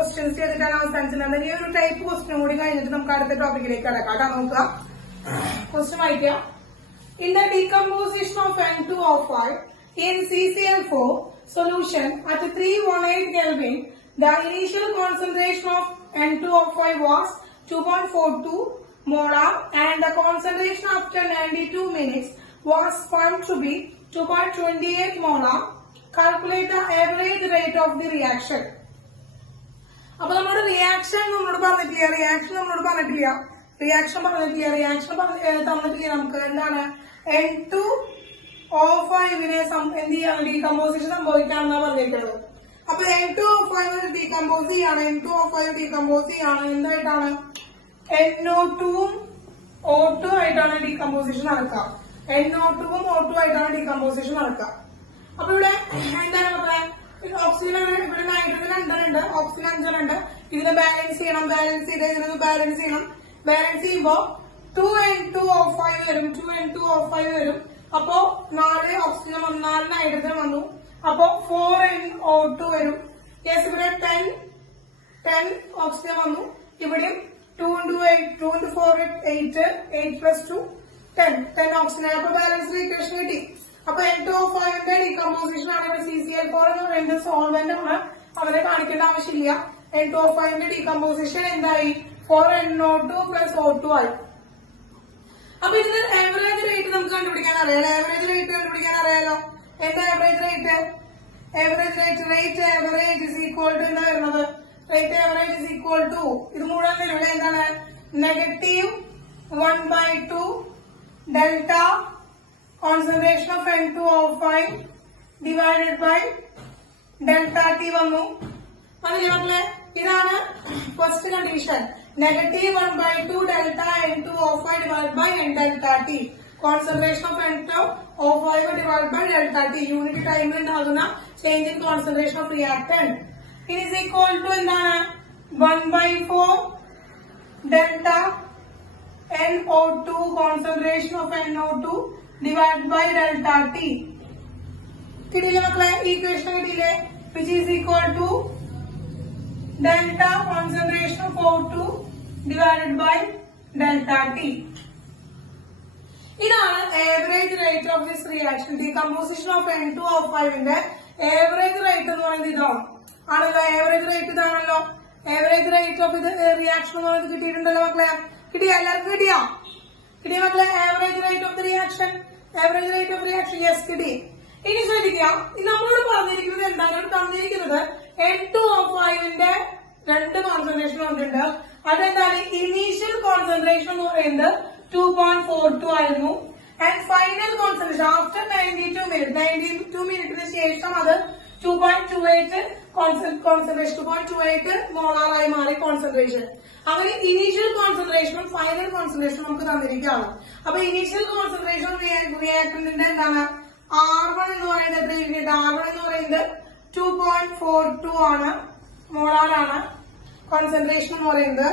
Questions ചെയ്തിട്ടാണ് അവസാനിച്ചിട്ടുള്ളത്. ഈ ഒരു ടൈപ്പ് ക്വസ്റ്റ്യൻ കൂടി കഴിഞ്ഞിട്ട് നമുക്ക് അടുത്ത ടോപ്പിക്കിലേക്ക് കിടക്കാം. നോക്കുക, ക്വസ്റ്റ്യൻ വായിക്കാം. In the decomposition of N2O5 in CCl4 solution at 318 Kelvin, the initial concentration of N2O5 was 2.42 molar and the concentration after 92 minutes was found to be 2.28 molar. Calculate the average rate of the reaction. അപ്പോൾ നമ്മുടെ reaction നമ്മളോട് പറഞ്ഞിട്ടില്ല, reaction തന്നിട്ടില്ല. നമുക്ക് എന്താണ് N2O5 എന്ത് ചെയ്യാണ്, decomposition സംഭവിക്കാണെന്നാ പറഞ്ഞിട്ടുള്ളത്. അപ്പൊ N2O5 ഡീകമ്പോസ് ചെയ്യാണ്, എന്തായിട്ടാണ് NO2ഉം O2 ആയിട്ടാണ് ഡീകമ്പോസിഷൻ നടക്കുക. NO2ഉം O2 ആയിട്ടാണ് ഡീകമ്പോസിഷൻ നടക്കുക. അപ്പൊ ഇവിടെ എന്താണ് പറയാ, ഓക്സിജൻ ഇവിടെ നൈട്രജൻ 2 ഉണ്ട്, ഓക്സിജൻ 5 ഉണ്ട്. ഇതിനെ ബാലൻസ് ചെയ്യണം, ബാലൻസ് ചെയ്യുമ്പോ 2N2O5 വരും. അപ്പോ 4 ഓക്സിജൻ വന്നു, 4 നൈട്രജൻ വന്നു. അപ്പോ 4NO2 വരും. യെസ്, ഇവിടെ 10 ഓക്സിജൻ വന്നു. ഇവിടെയും 2 into 4 8 plus 2 10 ഓക്സിജൻ. അപ്പൊ ബാലൻസ് ഇക്വേഷൻ കിട്ടി. അപ്പൊ N2O5 ഡീകമ്പോസിഷൻ ആണ്. ഇവിടെ CCl4 എന്ന് പറയുന്നത് സോൾവെന്റ് ആണ്, അവരെ കാണിക്കേണ്ട ആവശ്യമില്ല. N2O5 ഡീകമ്പോസിഷൻ എന്തായി, 4NO2 plus O2 ആയി. അപ്പൊ ഇതിന് ആവറേജ് റേറ്റ് നമുക്ക് കണ്ടുപിടിക്കാൻ അറിയാലോ. എന്താ average rate? Rate average is equal to എന്താ വരുന്നത്? Rate average is equal to ഇത് മുഴുവൻ വരും. ഇവിടെ എന്താണ്, -1/2 delta concentration of N2O5 divided by delta T വന്നു. അതിലെ മക്കളെ ഇതാണ് first condition. -1/2 delta N2O5 divide by N delta T. Concentration of N2O5 divide by delta T. Unit ടൈമിൽ ഉണ്ടാകുന്ന change in concentration of reactant. It is equal to എന്താണ്, 1/4 delta NO2 concentration of NO2 divide by delta T. കിട്ടിയില്ലേ മക്കളെ? Equation കിട്ടിയില്ലേ? Which is equal to delta concentration of O2 divided by delta T. ഇതാണ് average rate of this reaction. Decomposition of N2O5 average rate എന്ന് പറയുന്നത് ഇതാണ് ആണല്ലോ. Average rate ഇതാണല്ലോ. Average rate of ഇത് റിയാക്ഷൻ എന്ന് പറയുന്നത് കിട്ടിയിട്ടുണ്ടല്ലോ മക്കളെ. കിട്ടിയ എല്ലാവർക്കും കിട്ടിയ മക്കളെ? Average rate of the reaction, yes കിട്ടി. ഇനി ശ്രദ്ധിക്കുക, നമ്മളോട് പറഞ്ഞിരിക്കുന്നത് എന്താണ്? തന്നിരിക്കുന്നത് N2O5 2 കോൺസെൻട്രേഷൻ വന്നിട്ടുണ്ട്. അതെന്താണ്, ഇനീഷ്യൽ കോൺസെൻട്രേഷൻ എന്ന് പറയുന്നത് 2.42 ആയിരുന്നു. ആൻഡ് ഫൈനൽ കോൺസെൻട്രേഷൻ ആഫ്റ്റർ 92 മിനിറ്റിന് ശേഷം അത് 2.28 കോൺസെൻട്രേഷൻ 2.28 മോളാറായി മാറി കോൺസെൻട്രേഷൻ. അങ്ങനെ ഇനീഷ്യൽ കോൺസെൻട്രേഷനും ഫൈനൽ കോൺസെൻട്രേഷനും നമുക്ക് തന്നിരിക്കുകയാണ്. അപ്പൊ ഇനീഷ്യൽ കോൺസെൻട്രേഷൻ റിയാക്ടന്റിന്റെ എന്താണ്, R1 എന്ന് പറയുന്നത് R1 എന്ന് പറയുന്നത് 2.42 ആണ്, മോളാറാണ് കോൺസെൻട്രേഷൻ എന്ന് പറയുന്നത്.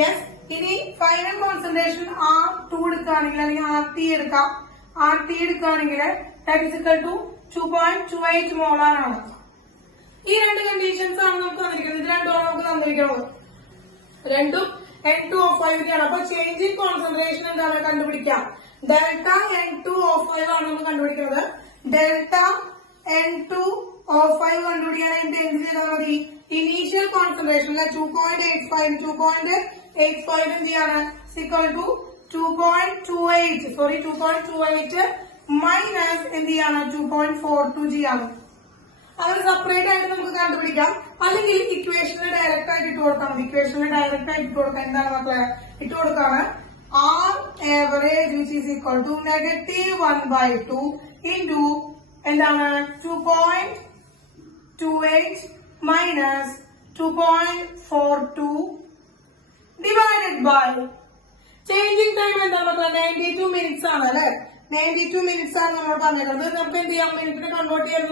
യെസ്, ഇനി ഫൈനൽ കോൺസെൻട്രേഷൻ R2 എടുക്കുകയാണെങ്കിൽ അല്ലെങ്കിൽ RT എടുക്കുകയാണെങ്കിൽ that is equal to 2.28 molar ആണ്. ഈ രണ്ട് കണ്ടീഷൻസ് ആണ് നമുക്ക് തന്നിരിക്കുന്നത്. ഇത് രണ്ടുമാണ് നമുക്ക് തന്നിരിക്കുന്നത്. രണ്ടും N2O5 ആണ്. അപ്പൊ ചേഞ്ച് ഇൻ കോൺസെൻട്രേഷൻ എന്താണ് കണ്ടുപിടിക്കാം. ഡെൽറ്റ N2O5 ആണ് നമ്മൾ കണ്ടുപിടിക്കുന്നത്. ഡെൽറ്റ N2O5 കണ്ടുപിടിക്കുകയാണെങ്കിൽ എന്ത് ചെയ്താൽ മതി, ഇനീഷ്യൽ കോൺസെൻട്രേഷൻ 2.85 എന്ത് ചെയ്യാണ്, ഈക്വൽ ടു 2.28 മൈനസ് എന്ത് ചെയ്യാണ് 2.42 ചെയ്യാണ്. അങ്ങനെ സെപ്പറേറ്റ് ആയിട്ട് നമുക്ക് കണ്ടുപിടിക്കാം. അല്ലെങ്കിൽ ഇക്വേഷന് ഡയറക്റ്റ് ആയിട്ട് ഇട്ട് കൊടുക്കാം. എന്താണ് മക്കളെ ഇട്ട് കൊടുക്കാണ്, R average which is equal to -1/2 into എന്താണ് 2.28 minus 2.42 divided by changing time എന്താണ് മക്കളെ 92 മിനിറ്റ്സ് ആണ് അല്ലെ. 92 മിനിറ്റ്സ് ആണ് നമ്മൾ പറഞ്ഞിട്ടുള്ളത്. നമുക്ക് എന്ത് ചെയ്യാം, മിനിറ്റിനെ കൺവേർട്ട് ചെയ്യാൻ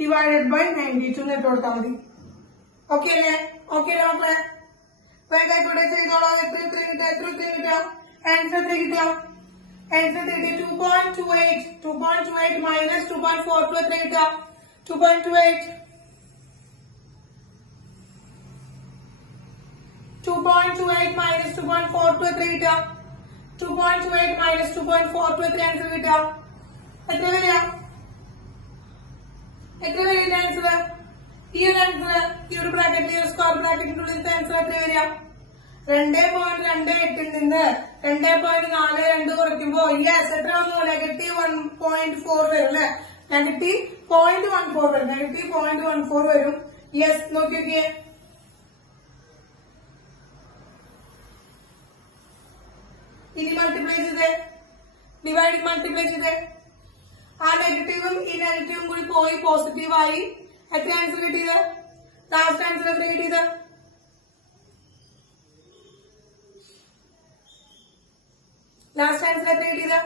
ഡിവൈഡഡ് ബൈ 92 ഇട്ട് കൊടുത്താൽ മതി. ഓക്കെ അല്ലേ മക്കളെ? വേഗമായിക്കോട്ടെ ചെയ്തോളാം. എത്ര കിട്ടാം ആൻസർ 2.28 മൈനസ് 2.42 എത്ര കിട്ടുക 2.28. 2.28 minus 2.42 എത്ര കിട്ടുക? 2.28 minus 2.42 എത്ര ആൻസർ കിട്ടുക? എത്ര വരിക? എത്ര വരിക ആൻസർ? ഈ ഒരു ആൻസർ ഈ ഒരു ബ്രാക്കറ്റിൽ ഈ ഒരു സ്ക്വയർ ബ്രാക്കറ്റിനുള്ളിലത്തെ ആൻസർ എത്ര വരിക? 2.28 നിന്ന് 2.42 കുറയ്ക്കുമ്പോ യെസ് എത്ര വന്നു? -1.4 വരും അല്ലെ? -0.14 വരും. -0.14 വരും. യെസ് നോക്കിയൊക്കെ ഇനി മൾട്ടിപ്ലൈ ചെയ്തേ, ഡിവൈഡ് മൾട്ടിപ്ലൈ ചെയ്തേ. ആ നെഗറ്റീവും ഈ നെഗറ്റീവും കൂടി പോയി പോസിറ്റീവായി എത്ര ആൻസർ കിട്ടിയത്? ലാസ്റ്റ് ആൻസർ എത്ര കിട്ടിയത്? ലാസ്റ്റ് ആൻസർ എത്ര കിട്ടിയത്?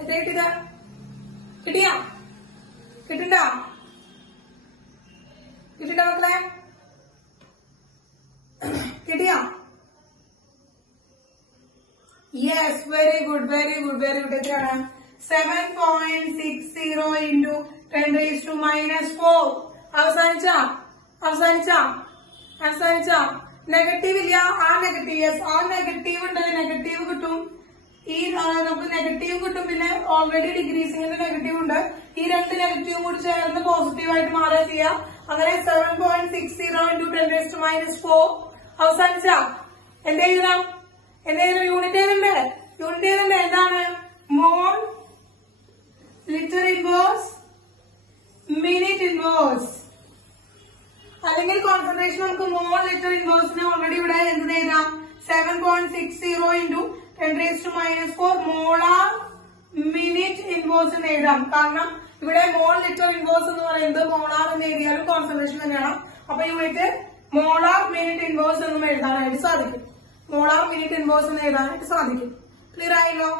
എത്ര കിട്ടിയത്? കിട്ടിയാ? കിട്ടണ്ട? കിട്ടിണ്ട മക്കളെ? കിട്ടിയാ? Yes very good very good very good. എത്രയാണ്? 7.60 into 10 raised to -4. അവസാനിച്ചാ? നെഗറ്റീവ് ഇല്ല. ആ നെഗറ്റീവ് യെസ് ആ നെഗറ്റീവ് ഉണ്ടല്ലോ, നെഗറ്റീവ് കിട്ടും. ഈ നമുക്ക് നെഗറ്റീവ് കിട്ടും. പിന്നെ ഓൾറെഡി ഡിഗ്രീസിംഗിന്റെ നെഗറ്റീവ് ഉണ്ട്. ഈ രണ്ട് നെഗറ്റീവും കൂടി ചേർന്ന് പോസിറ്റീവായിട്ട് മാറുക ചെയ്യാം. അങ്ങനെ 7.60 into 10 raised to -4 അവസാനിച്ചാ? എന്ത് എഴുതണം? യൂണിറ്റ് ഏതുണ്ട്? എന്താണ്? മോൾ ലിറ്റർ ഇൻവേഴ്സ് മിനിറ്റ് ഇൻവേഴ്സ്. അല്ലെങ്കിൽ കോൺസെൻട്രേഷൻ നമുക്ക് മോൾ ലിറ്റർ ഇൻവേഴ്സിന് ഓൾറെഡി ഇവിടെ എന്ത് എഴുതാം? 7.60 into 10 raised to -4 molar minute inverse എന്ന് എഴുതാം. കാരണം ഇവിടെ മോൾ ലിറ്റർ ഇൻവേഴ്സ് എന്ന് പറയുന്നത് മോളാർ എന്ന് എഴുതിയാലും കോൺസെൻട്രേഷൻ തന്നെയാണ്. അപ്പൊ യൂണിറ്റ് മോളാർ മിനിറ്റ് ഇൻവേഴ്സ് എന്നും എഴുതാനായിട്ട് സാധിക്കും. മോളാർ മിനിറ്റ് ഇൻവേഴ്സ് എന്ന് എഴുതാനായിട്ട് സാധിക്കും. ക്ലിയർ ആയല്ലോ?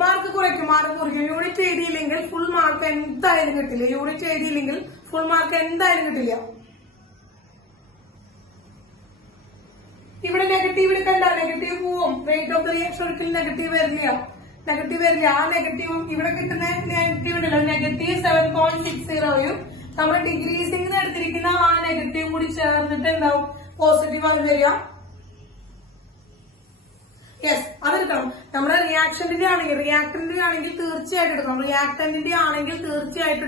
മാർക്ക് കുറയ്ക്കും. യൂണിറ്റ് എഴുതിയില്ലെങ്കിൽ ഫുൾ മാർക്ക് എന്തായാലും കിട്ടില്ല. ഇവിടെ നെഗറ്റീവ് എടുക്കണ്ട. നെഗറ്റീവ് പോവും. റേറ്റ് ഓഫ് ദ റിയാക്ഷൻ ഒരിക്കലും നെഗറ്റീവ് വരില്ല. ആ നെഗറ്റീവും ഇവിടെ കിട്ടുന്ന നെഗറ്റീവ് ഉണ്ടല്ലോ, -7.60 നമ്മുടെ ഡിഗ്രീസിംഗ് എടുത്തിരിക്കുന്ന ആ നെഗറ്റീവും കൂടി ചേർന്നിട്ട് എന്താവും? പോസിറ്റീവ് ആയി വരിക. യെസ് അതെടുക്കണം. നമ്മുടെ റിയാക്ടന്റിന്റെ ആണെങ്കിൽ തീർച്ചയായിട്ടും എടുക്കണം. റിയാക്ടന്റിന്റെ ആണെങ്കിൽ തീർച്ചയായിട്ടും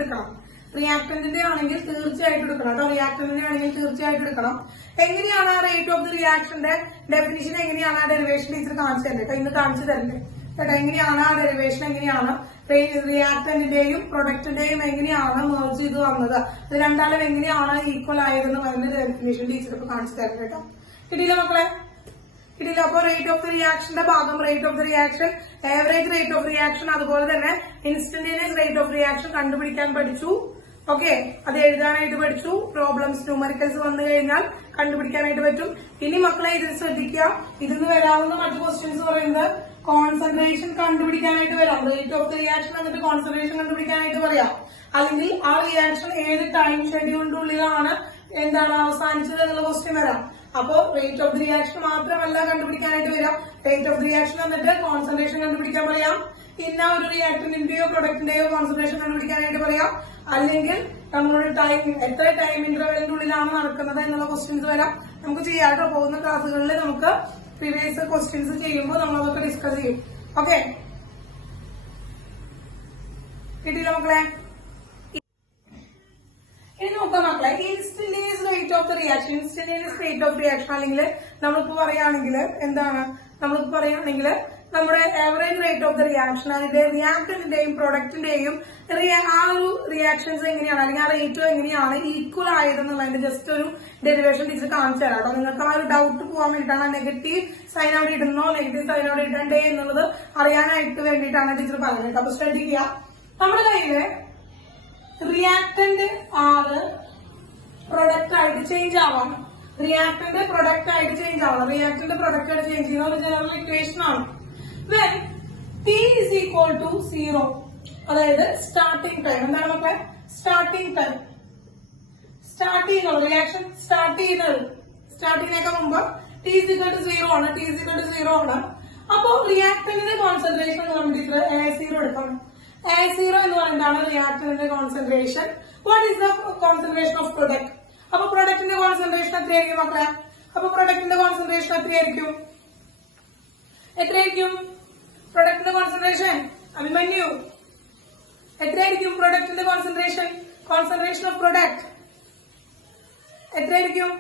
എടുക്കണം എങ്ങനെയാണ് ആ റേറ്റ് ഓഫ് ദി റിയാക്ഷന്റെ ഡെഫിനിഷൻ? എങ്ങനെയാണ് ആ ഡെറിവേഷൻ ടീച്ചർ കാണിച്ചു തരണ്ടേ? ഇന്ന് കാണിച്ചു തരണ്ടേ കേട്ടോ? എങ്ങനെയാണ് ആ ഡെറിവേഷൻ? എങ്ങനെയാണ് റിയാക്ടന്റിന്റെയും പ്രൊഡക്റ്റിന്റെയും എങ്ങനെയാണ് മേർജ് ചെയ്ത് വന്നത്? ഇത് രണ്ടാളും എങ്ങനെയാണ് ഈക്വൽ ആയതെന്ന് പറയുന്ന ഡെഫിനിഷൻ ടീച്ചർ ഇപ്പൊ കാണിച്ചു തരണം കേട്ടോ. കിട്ടിയില്ല മക്കളെ? അപ്പൊ റേറ്റ് ഓഫ് ദി റിയാക്ഷന്റെ ഭാഗം, rate of the reaction, average rate of reaction, അതുപോലെ തന്നെ ഇൻസ്റ്റന്റേനിയസ് റേറ്റ് ഓഫ് റിയാക്ഷൻ കണ്ടുപിടിക്കാൻ പഠിച്ചു. ഓക്കെ, അത് എഴുതാനായിട്ട് പഠിച്ചു. പ്രോബ്ലംസ് ന്യൂമറിക്കൽസ് വന്നു കഴിഞ്ഞാൽ കണ്ടുപിടിക്കാനായിട്ട് പറ്റും. ഇനി മക്കളെ ഇതിൽ ശ്രദ്ധിക്കുക, ഇതിന് വരാവുന്ന മറ്റു ക്വസ്റ്റ്യൻസ് പറയുന്നത് കോൺസെൻട്രേഷൻ കണ്ടുപിടിക്കാനായിട്ട് വരാം. റേറ്റ് ഓഫ് ദി റിയാക്ഷൻ എന്നിട്ട് കോൺസെൻട്രേഷൻ കണ്ടുപിടിക്കാനായിട്ട് പറയാം. അല്ലെങ്കിൽ ആ റിയാക്ഷൻ ഏത് ടൈം ഷെഡ്യൂളിന്റെ ഉള്ളിലാണ് അവസാനിച്ചത് എന്നുള്ള ക്വസ്റ്റ്യൻ വരാം. അപ്പോ റേറ്റ് ഓഫ് ദി റിയാക്ഷൻ മാത്രമല്ല കണ്ടുപിടിക്കാനായിട്ട് വരാം. റേറ്റ് ഓഫ് ദി റിയാക്ഷൻ എന്നിട്ട് കോൺസെൻട്രേഷൻ കണ്ടുപിടിക്കാൻ പറയാം. ഇന്ന ഒരു റിയാക്ടന്റിന്റെയോ പ്രൊഡക്റ്റിന്റെയോ കോൺസെൻട്രേഷൻ കണ്ടുപിടിക്കാനായിട്ട് പറയാം. അല്ലെങ്കിൽ നമ്മളുടെ എത്ര ടൈം ഇന്റർവെലിന്റെ ഉള്ളിലാണ് നടക്കുന്നത് എന്നുള്ള ക്വസ്റ്റ്യൻസ് വരാം. നമുക്ക് ചെയ്യാട്ടോ. പോകുന്ന ക്ലാസ്സുകളിൽ നമുക്ക് പ്രീവിയസ് ക്വസ്റ്റ്യൻസ് ചെയ്യുമ്പോൾ നമ്മൾ അതൊക്കെ ഡിസ്കസ് ചെയ്യും. ഓക്കെ, കിട്ടിയില്ല മക്കളെ? ഇനി നോക്കാം മക്കളെ, instantaneous rate of the reaction. അല്ലെങ്കിൽ നമ്മളിപ്പോ പറയുകയാണെങ്കിൽ നമ്മുടെ average rate of the reaction, അതിന്റെ റിയാക്ടന്റിന്റെയും പ്രൊഡക്റ്റിന്റെയും ആ ഒരു റിയാക്ഷൻസ് എങ്ങനെയാണ്, അല്ലെങ്കിൽ ആ റേറ്റോ എങ്ങനെയാണ് ഈക്വൽ ആയതെന്നുള്ളതിന്റെ ജസ്റ്റ് ഒരു ഡെറിവേഷൻ ടീച്ചർ കാണിച്ചു തരാം കേട്ടോ. നിങ്ങൾക്ക് ആ ഒരു ഡൗട്ട് പോകാൻ വേണ്ടിയിട്ടാണ്. നെഗറ്റീവ് സൈൻ അവിടെ ഇടുന്നോ നെഗറ്റീവ് സൈൻ അവിടെ ഇടണ്ടേ എന്നുള്ളത് അറിയാനായിട്ട് വേണ്ടിയിട്ടാണ് ടീച്ചർ പറയുന്നത്. അപ്പൊ ശ്രദ്ധിക്കുക, നമ്മുടെ കയ്യില് റിയാക്ടന്റ് ആറ് പ്രൊഡക്റ്റ് ആയിട്ട് ചേഞ്ച് ആവാണ്. റിയാക്ടന്റ് പ്രൊഡക്റ്റ് ആയിട്ട് ചേഞ്ച് ചെയ്യുന്ന ഒരു ജനറൽ ഇക്വേഷൻ ആണ്. When T is equal to 0, അതായത് സ്റ്റാർട്ടിംഗ് ടൈം. എന്താണ് മക്കളെ? Starting time. റിയാക്ഷൻ സ്റ്റാർട്ട് ചെയ്യുന്നതിനേക്കാൾ മുമ്പ് ടി ഇസ് ഈക്വൽ ടു 0 ആണ്, ടി ഇസ് ഈക്വൽ ടു 0 ആണ്. അപ്പോ റിയാക്ടന്റിന്റെ കോൺസെൻട്രേഷൻ എന്ന് പറയുന്നത് A0 എടുക്കണം. A0 എന്ന് പറയുന്നതാണ് റിയാക്ടന്റിന്റെ concentration. What is the concentration of product? അപ്പൊ പ്രൊഡക്റ്റിന്റെ കോൺസെൻട്രേഷൻ എത്രയായിരിക്കും മക്കളെ? അപ്പൊ പ്രൊഡക്റ്റിന്റെ കോൺസെൻട്രേഷൻ എത്രയായിരിക്കും? പ്രൊഡക്റ്റിന്റെ കോൺസെൻട്രേഷൻ അഭിമന്യു എത്രയായിരിക്കും? പ്രൊഡക്റ്റിന്റെ കോൺസെൻട്രേഷൻ ഓഫ് പ്രൊഡക്റ്റ് എത്രയായിരിക്കും?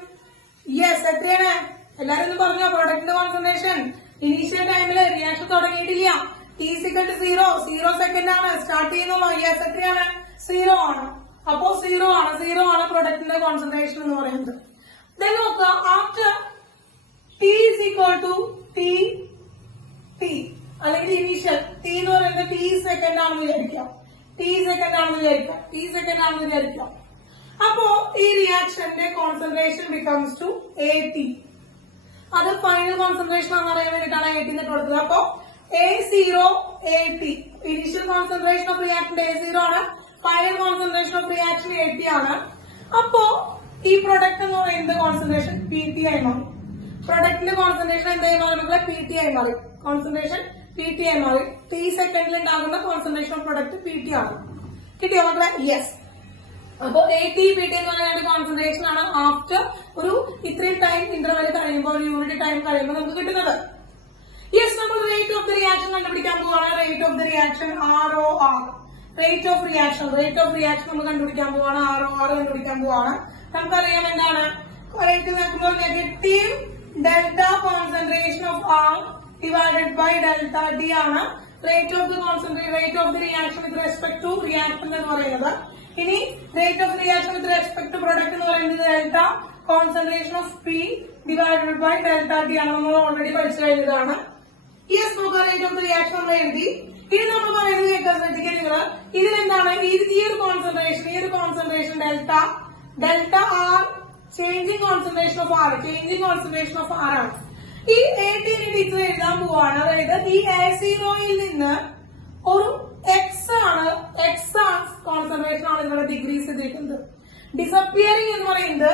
യെസ്, എത്രയാണ്? എല്ലാരും ഒന്ന് പറഞ്ഞോ. പ്രൊഡക്റ്റിന്റെ കോൺസെൻട്രേഷൻ ഇനീഷ്യൽ ടൈമില് റിയാക്ഷൻ തുടങ്ങിയിട്ടില്ല. ടി ഇസിക്കൽ ടു 0 സെക്കൻഡ് ആണ് സ്റ്റാർട്ട് ചെയ്യുന്നത്. യെസ്, എത്രയാണ്? 0 ആണ്. അപ്പോ 0 ആണ് പ്രൊഡക്റ്റിന്റെ കോൺസെൻട്രേഷൻ എന്ന് പറയുന്നത്. ദെൻ നോക്കുക, after T is equal to T അല്ലെങ്കിൽ ഇനീഷ്യൽ ടി എന്ന് പറയുന്നത് ടി സെക്കൻഡ് ആണെന്ന് വിചാരിക്കാം. അപ്പോ ഈ റിയാക്ഷന്റെ കോൺസെൻട്രേഷൻ ബിക്കംസ് ടു AT. അത് ഫൈനൽ കോൺസെൻട്രേഷൻ ആണെന്ന് അറിയാൻ വേണ്ടിയിട്ടാണ് AT എന്ന് കൊടുത്തത്. അപ്പോ A0 AT, initial concentration of reactant A0 ആണ്, final concentration of reaction AT ആണ്. അപ്പോ ഈ പ്രൊഡക്റ്റ് എന്ന് പറയുന്നത് കോൺസെൻട്രേഷൻ PT ആയി മാറി. പ്രൊഡക്റ്റിന്റെ കോൺസെൻട്രേഷൻ എന്തായി മാറി മക്കളെ? PT ആയി മാറി. ടി സെക്കൻഡിൽ ഉണ്ടാകുന്ന കോൺസെൻട്രേഷൻ ഓഫ് പ്രൊഡക്റ്റ് PT ആണ്. കിട്ടിയോ മക്കളെ? യെസ്. അപ്പോ AT PT എന്ന് പറയുന്ന കോൺസെൻട്രേഷൻ ആണ് ആഫ്റ്റർ ഒരു ഇത്രയും ടൈം ഇന്റർവെൽ കഴിയുമ്പോൾ, ഒരു യൂണിറ്റ് ടൈം കഴിയുമ്പോൾ നമുക്ക് കിട്ടുന്നത്. യെസ്, നമ്മൾ റേറ്റ് ഓഫ് ദി റിയാക്ഷൻ കണ്ടുപിടിക്കാൻ പോവാണ്. Rate of the reaction ROR. Rate of reaction നമ്മൾ കണ്ടുപിടിക്കാൻ പോവാണ്. ROR കണ്ടുപിടിക്കാൻ പോവാണ്. നമുക്കറിയാം എന്താണ് റേറ്റ് നോക്കുമ്പോൾ negative delta concentration of R divided by delta T ആണ് rate of the reaction with respect to reactant എന്ന് പറയുന്നത്. ഇനി rate of reaction with respect to product എന്ന് പറയുന്നത് delta concentration of P divided by delta T ആണ്. നമ്മൾ already പഠിച്ചു കഴിഞ്ഞതാണ്. യെസ്, നമുക്ക് റേറ്റ് ഓഫ് ദി റിയാക്ഷൻ നമ്മൾ എഴുതി. ഇനി നമ്മൾ പറയുന്നത് കേൾക്കാൻ ശ്രദ്ധിക്കുക നിങ്ങൾ. ഇതിലെന്താണ് ഈ ഒരു concentration delta R changing concentration of R ആണ്. ഈ AT ടീച്ചർ എഴുതാൻ പോവാണ്. അതായത് ഈ A0യിൽ നിന്ന് ഒരു എക്സ് കോൺസെൻട്രേഷൻ ആണ് ഇവിടെ ഡിഗ്രീസ് ചെയ്തിരിക്കുന്നത്. ഡിസപ്പിയറിംഗ് എന്ന് പറയുന്നത്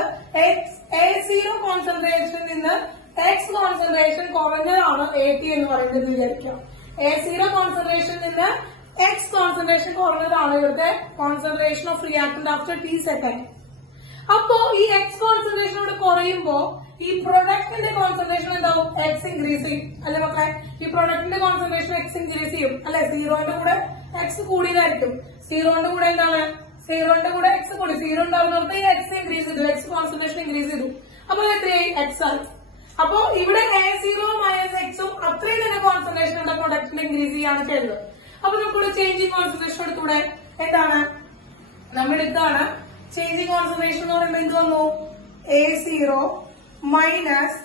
A0 കോൺസെൻട്രേഷനിൽ നിന്ന് എക്സ് കോൺസെൻട്രേഷൻ കുറഞ്ഞതാണ് AT എന്ന് പറയുന്നത് വിചാരിക്കാം. A0 കോൺസെൻട്രേഷനിൽ നിന്ന് എക്സ് കോൺസെൻട്രേഷൻ കുറഞ്ഞതാണ് ഇവിടുത്തെ concentration of reactant after T second. അപ്പോ ഈ എക്സ് കോൺസെൻട്രേഷൻ ഇവിടെ കുറയുമ്പോ ഈ പ്രൊഡക്റ്റിന്റെ കോൺസെൻട്രേഷൻ എന്താവും? എക്സ് ഇൻക്രീസ് ചെയ്യും അല്ലെ മക്കളെ? ഈ പ്രൊഡക്റ്റിന്റെ കോൺസെൻട്രേഷൻ എക്സ് ഇൻക്രീസ് ചെയ്യും അല്ലെ? സീറോന്റെ കൂടെ എക്സ് കൂടിയതായിരിക്കും. സീറോന്റെ കൂടെ എക്സ് കൂടി. സീറോ ഉണ്ടാവുന്നത് എക്സ് ഇൻക്രീസ് ചെയ്തു, എക്സ് കോൺസെൻട്രേഷൻ ഇൻക്രീസ് ചെയ്തു. അപ്പൊ എത്രയായി? എക്സ് ആയി. അപ്പോ ഇവിടെ A0 മൈനസ് എക്സും അത്രയും തന്നെ കോൺസെൻട്രേഷൻ ഉള്ള പ്രൊഡക്റ്റിന് ഇൻക്രീസ് ചെയ്യാണ് ചെയ്യുന്നത്. അപ്പൊ നമുക്കിവിടെ ചേഞ്ചിങ് കോൺസെൻട്രേഷൻ എടുത്തൂടെ? എന്താണ് നമ്മൾ എടുത്താണ് ചേഞ്ചിങ് കോൺസെൻട്രേഷൻ എന്ന് പറയുമ്പോൾ എന്ത് വന്നു? A0 minus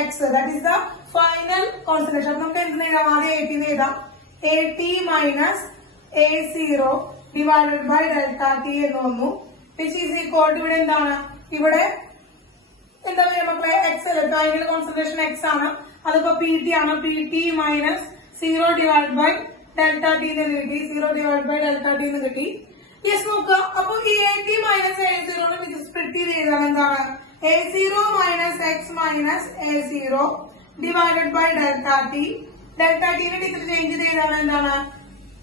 X, that is the final concentration. അപ്പൊ നമുക്ക് എന്ത് എഴുതാം? ആദ്യം AT എഴുതാം. AT minus A0 divided by delta T എന്ന് വന്നു. വിച്ച് ഈസ് ഈക്വൽ ടു ഇവിടെ എന്താണ്? ഇവിടെ എന്താ പറയുക മക്കളെ? എക്സ് അല്ലേ? ഫൈനൽ കോൺസെൻട്രേഷൻ എക്സ് ആണ്. അതിപ്പോ PT ആണ്. PT minus 0 divide by delta T എന്ന് കിട്ടി. 0 ഡിവൈഡ് ബൈ ഡെൽറ്റ T എന്ന് കിട്ടി. യെസ്, നോക്കുക. അപ്പൊ ഈ AT മൈനസ് A0 സ്പ്ലിറ്റ് ചെയ്ത് എഴുതാൻ എന്താണ്? A0 minus X minus A0 divided by delta T. Delta ടിനെ ടീച്ചർ ചേഞ്ച് ചെയ്ത് എഴുതാൻ എന്താണ്?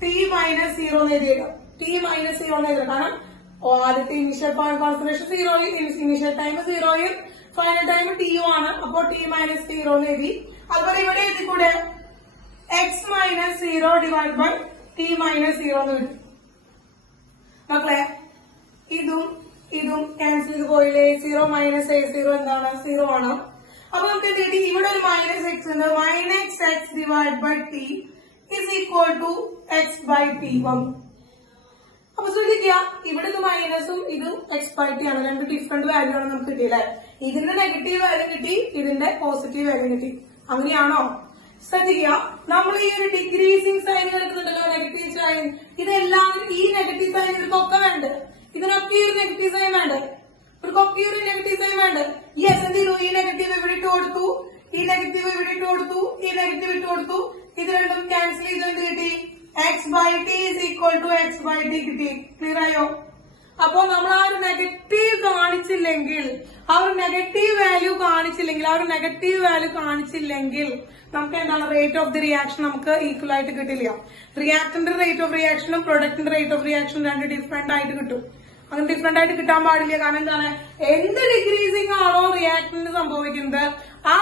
T മൈനസ് 0 എന്ന് എഴുതിയിടും. T മൈനസ് 0 എന്ന് എഴുതാം. കാരണം ആദ്യത്തെ initial concentration 0, initial time 0, final time T ആണ്. അപ്പോ T മൈനസ് 0 എന്ന് എഴുതി. അതുപോലെ ഇവിടെ എഴുതിക്കൂടെ? X minus 0 divide by T minus 0 എന്ന് കിട്ടും മക്കളെ. ഇതും ക്യാൻസൽ ചെയ്ത് പോയില്ലേ? A0 മൈനസ് A0 എന്താണ്? 0 ആണ്. അപ്പൊ നമുക്ക് എന്ത് കിട്ടി? ഇവിടെ ഒരു മൈനസ് എക്സ് ഉണ്ട്. Minus X divide by T is equal to X by T വന്നു. അപ്പൊ ശ്രദ്ധിക്കുക, ഇവിടെ ഇത് മൈനസും ഇത് എക്സ് ബൈ T ആണ്. രണ്ട് ഡിഫറെന്റ് വാല്യൂ ആണ് നമുക്ക് കിട്ടിയില്ലേ? ഇതിന്റെ നെഗറ്റീവ് വാല്യൂ കിട്ടി, ഇതിന്റെ പോസിറ്റീവ് വാല്യൂ കിട്ടി. അങ്ങനെയാണോ? ശ്രദ്ധിക്കുക, നമ്മൾ ഈ ഒരു ഡിക്രീസിംഗ് സൈൻ എടുക്കുന്നുണ്ടല്ലോ, നെഗറ്റീവ് സൈൻ, ഇതെല്ലാം ഈ നെഗറ്റീവ് സൈൻ ഇവർക്കൊക്കെ വേണ്ടത്. ഇതിനൊക്കെ ഈ ഒരു നെഗറ്റീവ് സൈൻ വേണ്ടത്. ഇവർക്കൊക്കെ ഈ ഒരു നെഗറ്റീവ് സൈൻ വേണ്ടത്. യെസ്, എന്ത് ചെയ്തു? ഈ നെഗറ്റീവ് ഇവിടെ ഇട്ട് കൊടുത്തു, ഈ നെഗറ്റീവ് ഇവിടെ ഇട്ട് കൊടുത്തു, ഈ നെഗറ്റീവ് ഇട്ട് കൊടുത്തു. ഇത് രണ്ടും ക്യാൻസൽ ചെയ്ത് എന്ത് കിട്ടി? X by T is equal to X by T കിട്ടി. ക്ലിയർ ആയോ? അപ്പൊ നമ്മൾ ആ ഒരു നെഗറ്റീവ് കാണിച്ചില്ലെങ്കിൽ, ആ ഒരു നെഗറ്റീവ് വാല്യൂ കാണിച്ചില്ലെങ്കിൽ നമുക്ക് എന്താണ് റേറ്റ് ഓഫ് ദി റിയാക്ഷൻ നമുക്ക് ഈക്വൽ ആയിട്ട് കിട്ടില്ല. റിയാക്ടന്റെ റേറ്റ് ഓഫ് റിയാക്ഷനും പ്രൊഡക്റ്റിന്റെ റേറ്റ് ഓഫ് റിയാക്ഷനും രണ്ട് ഡിഫറെന്റ് ആയിട്ട് കിട്ടും. അങ്ങനെ ഡിഫറെന്റ് ആയിട്ട് കിട്ടാൻ പാടില്ല. കാരണം എന്താണ്, എന്ത് ഡിക്രീസിംഗ് ആണോ റിയാക്ടന്റിന് സംഭവിക്കുന്നത് ആ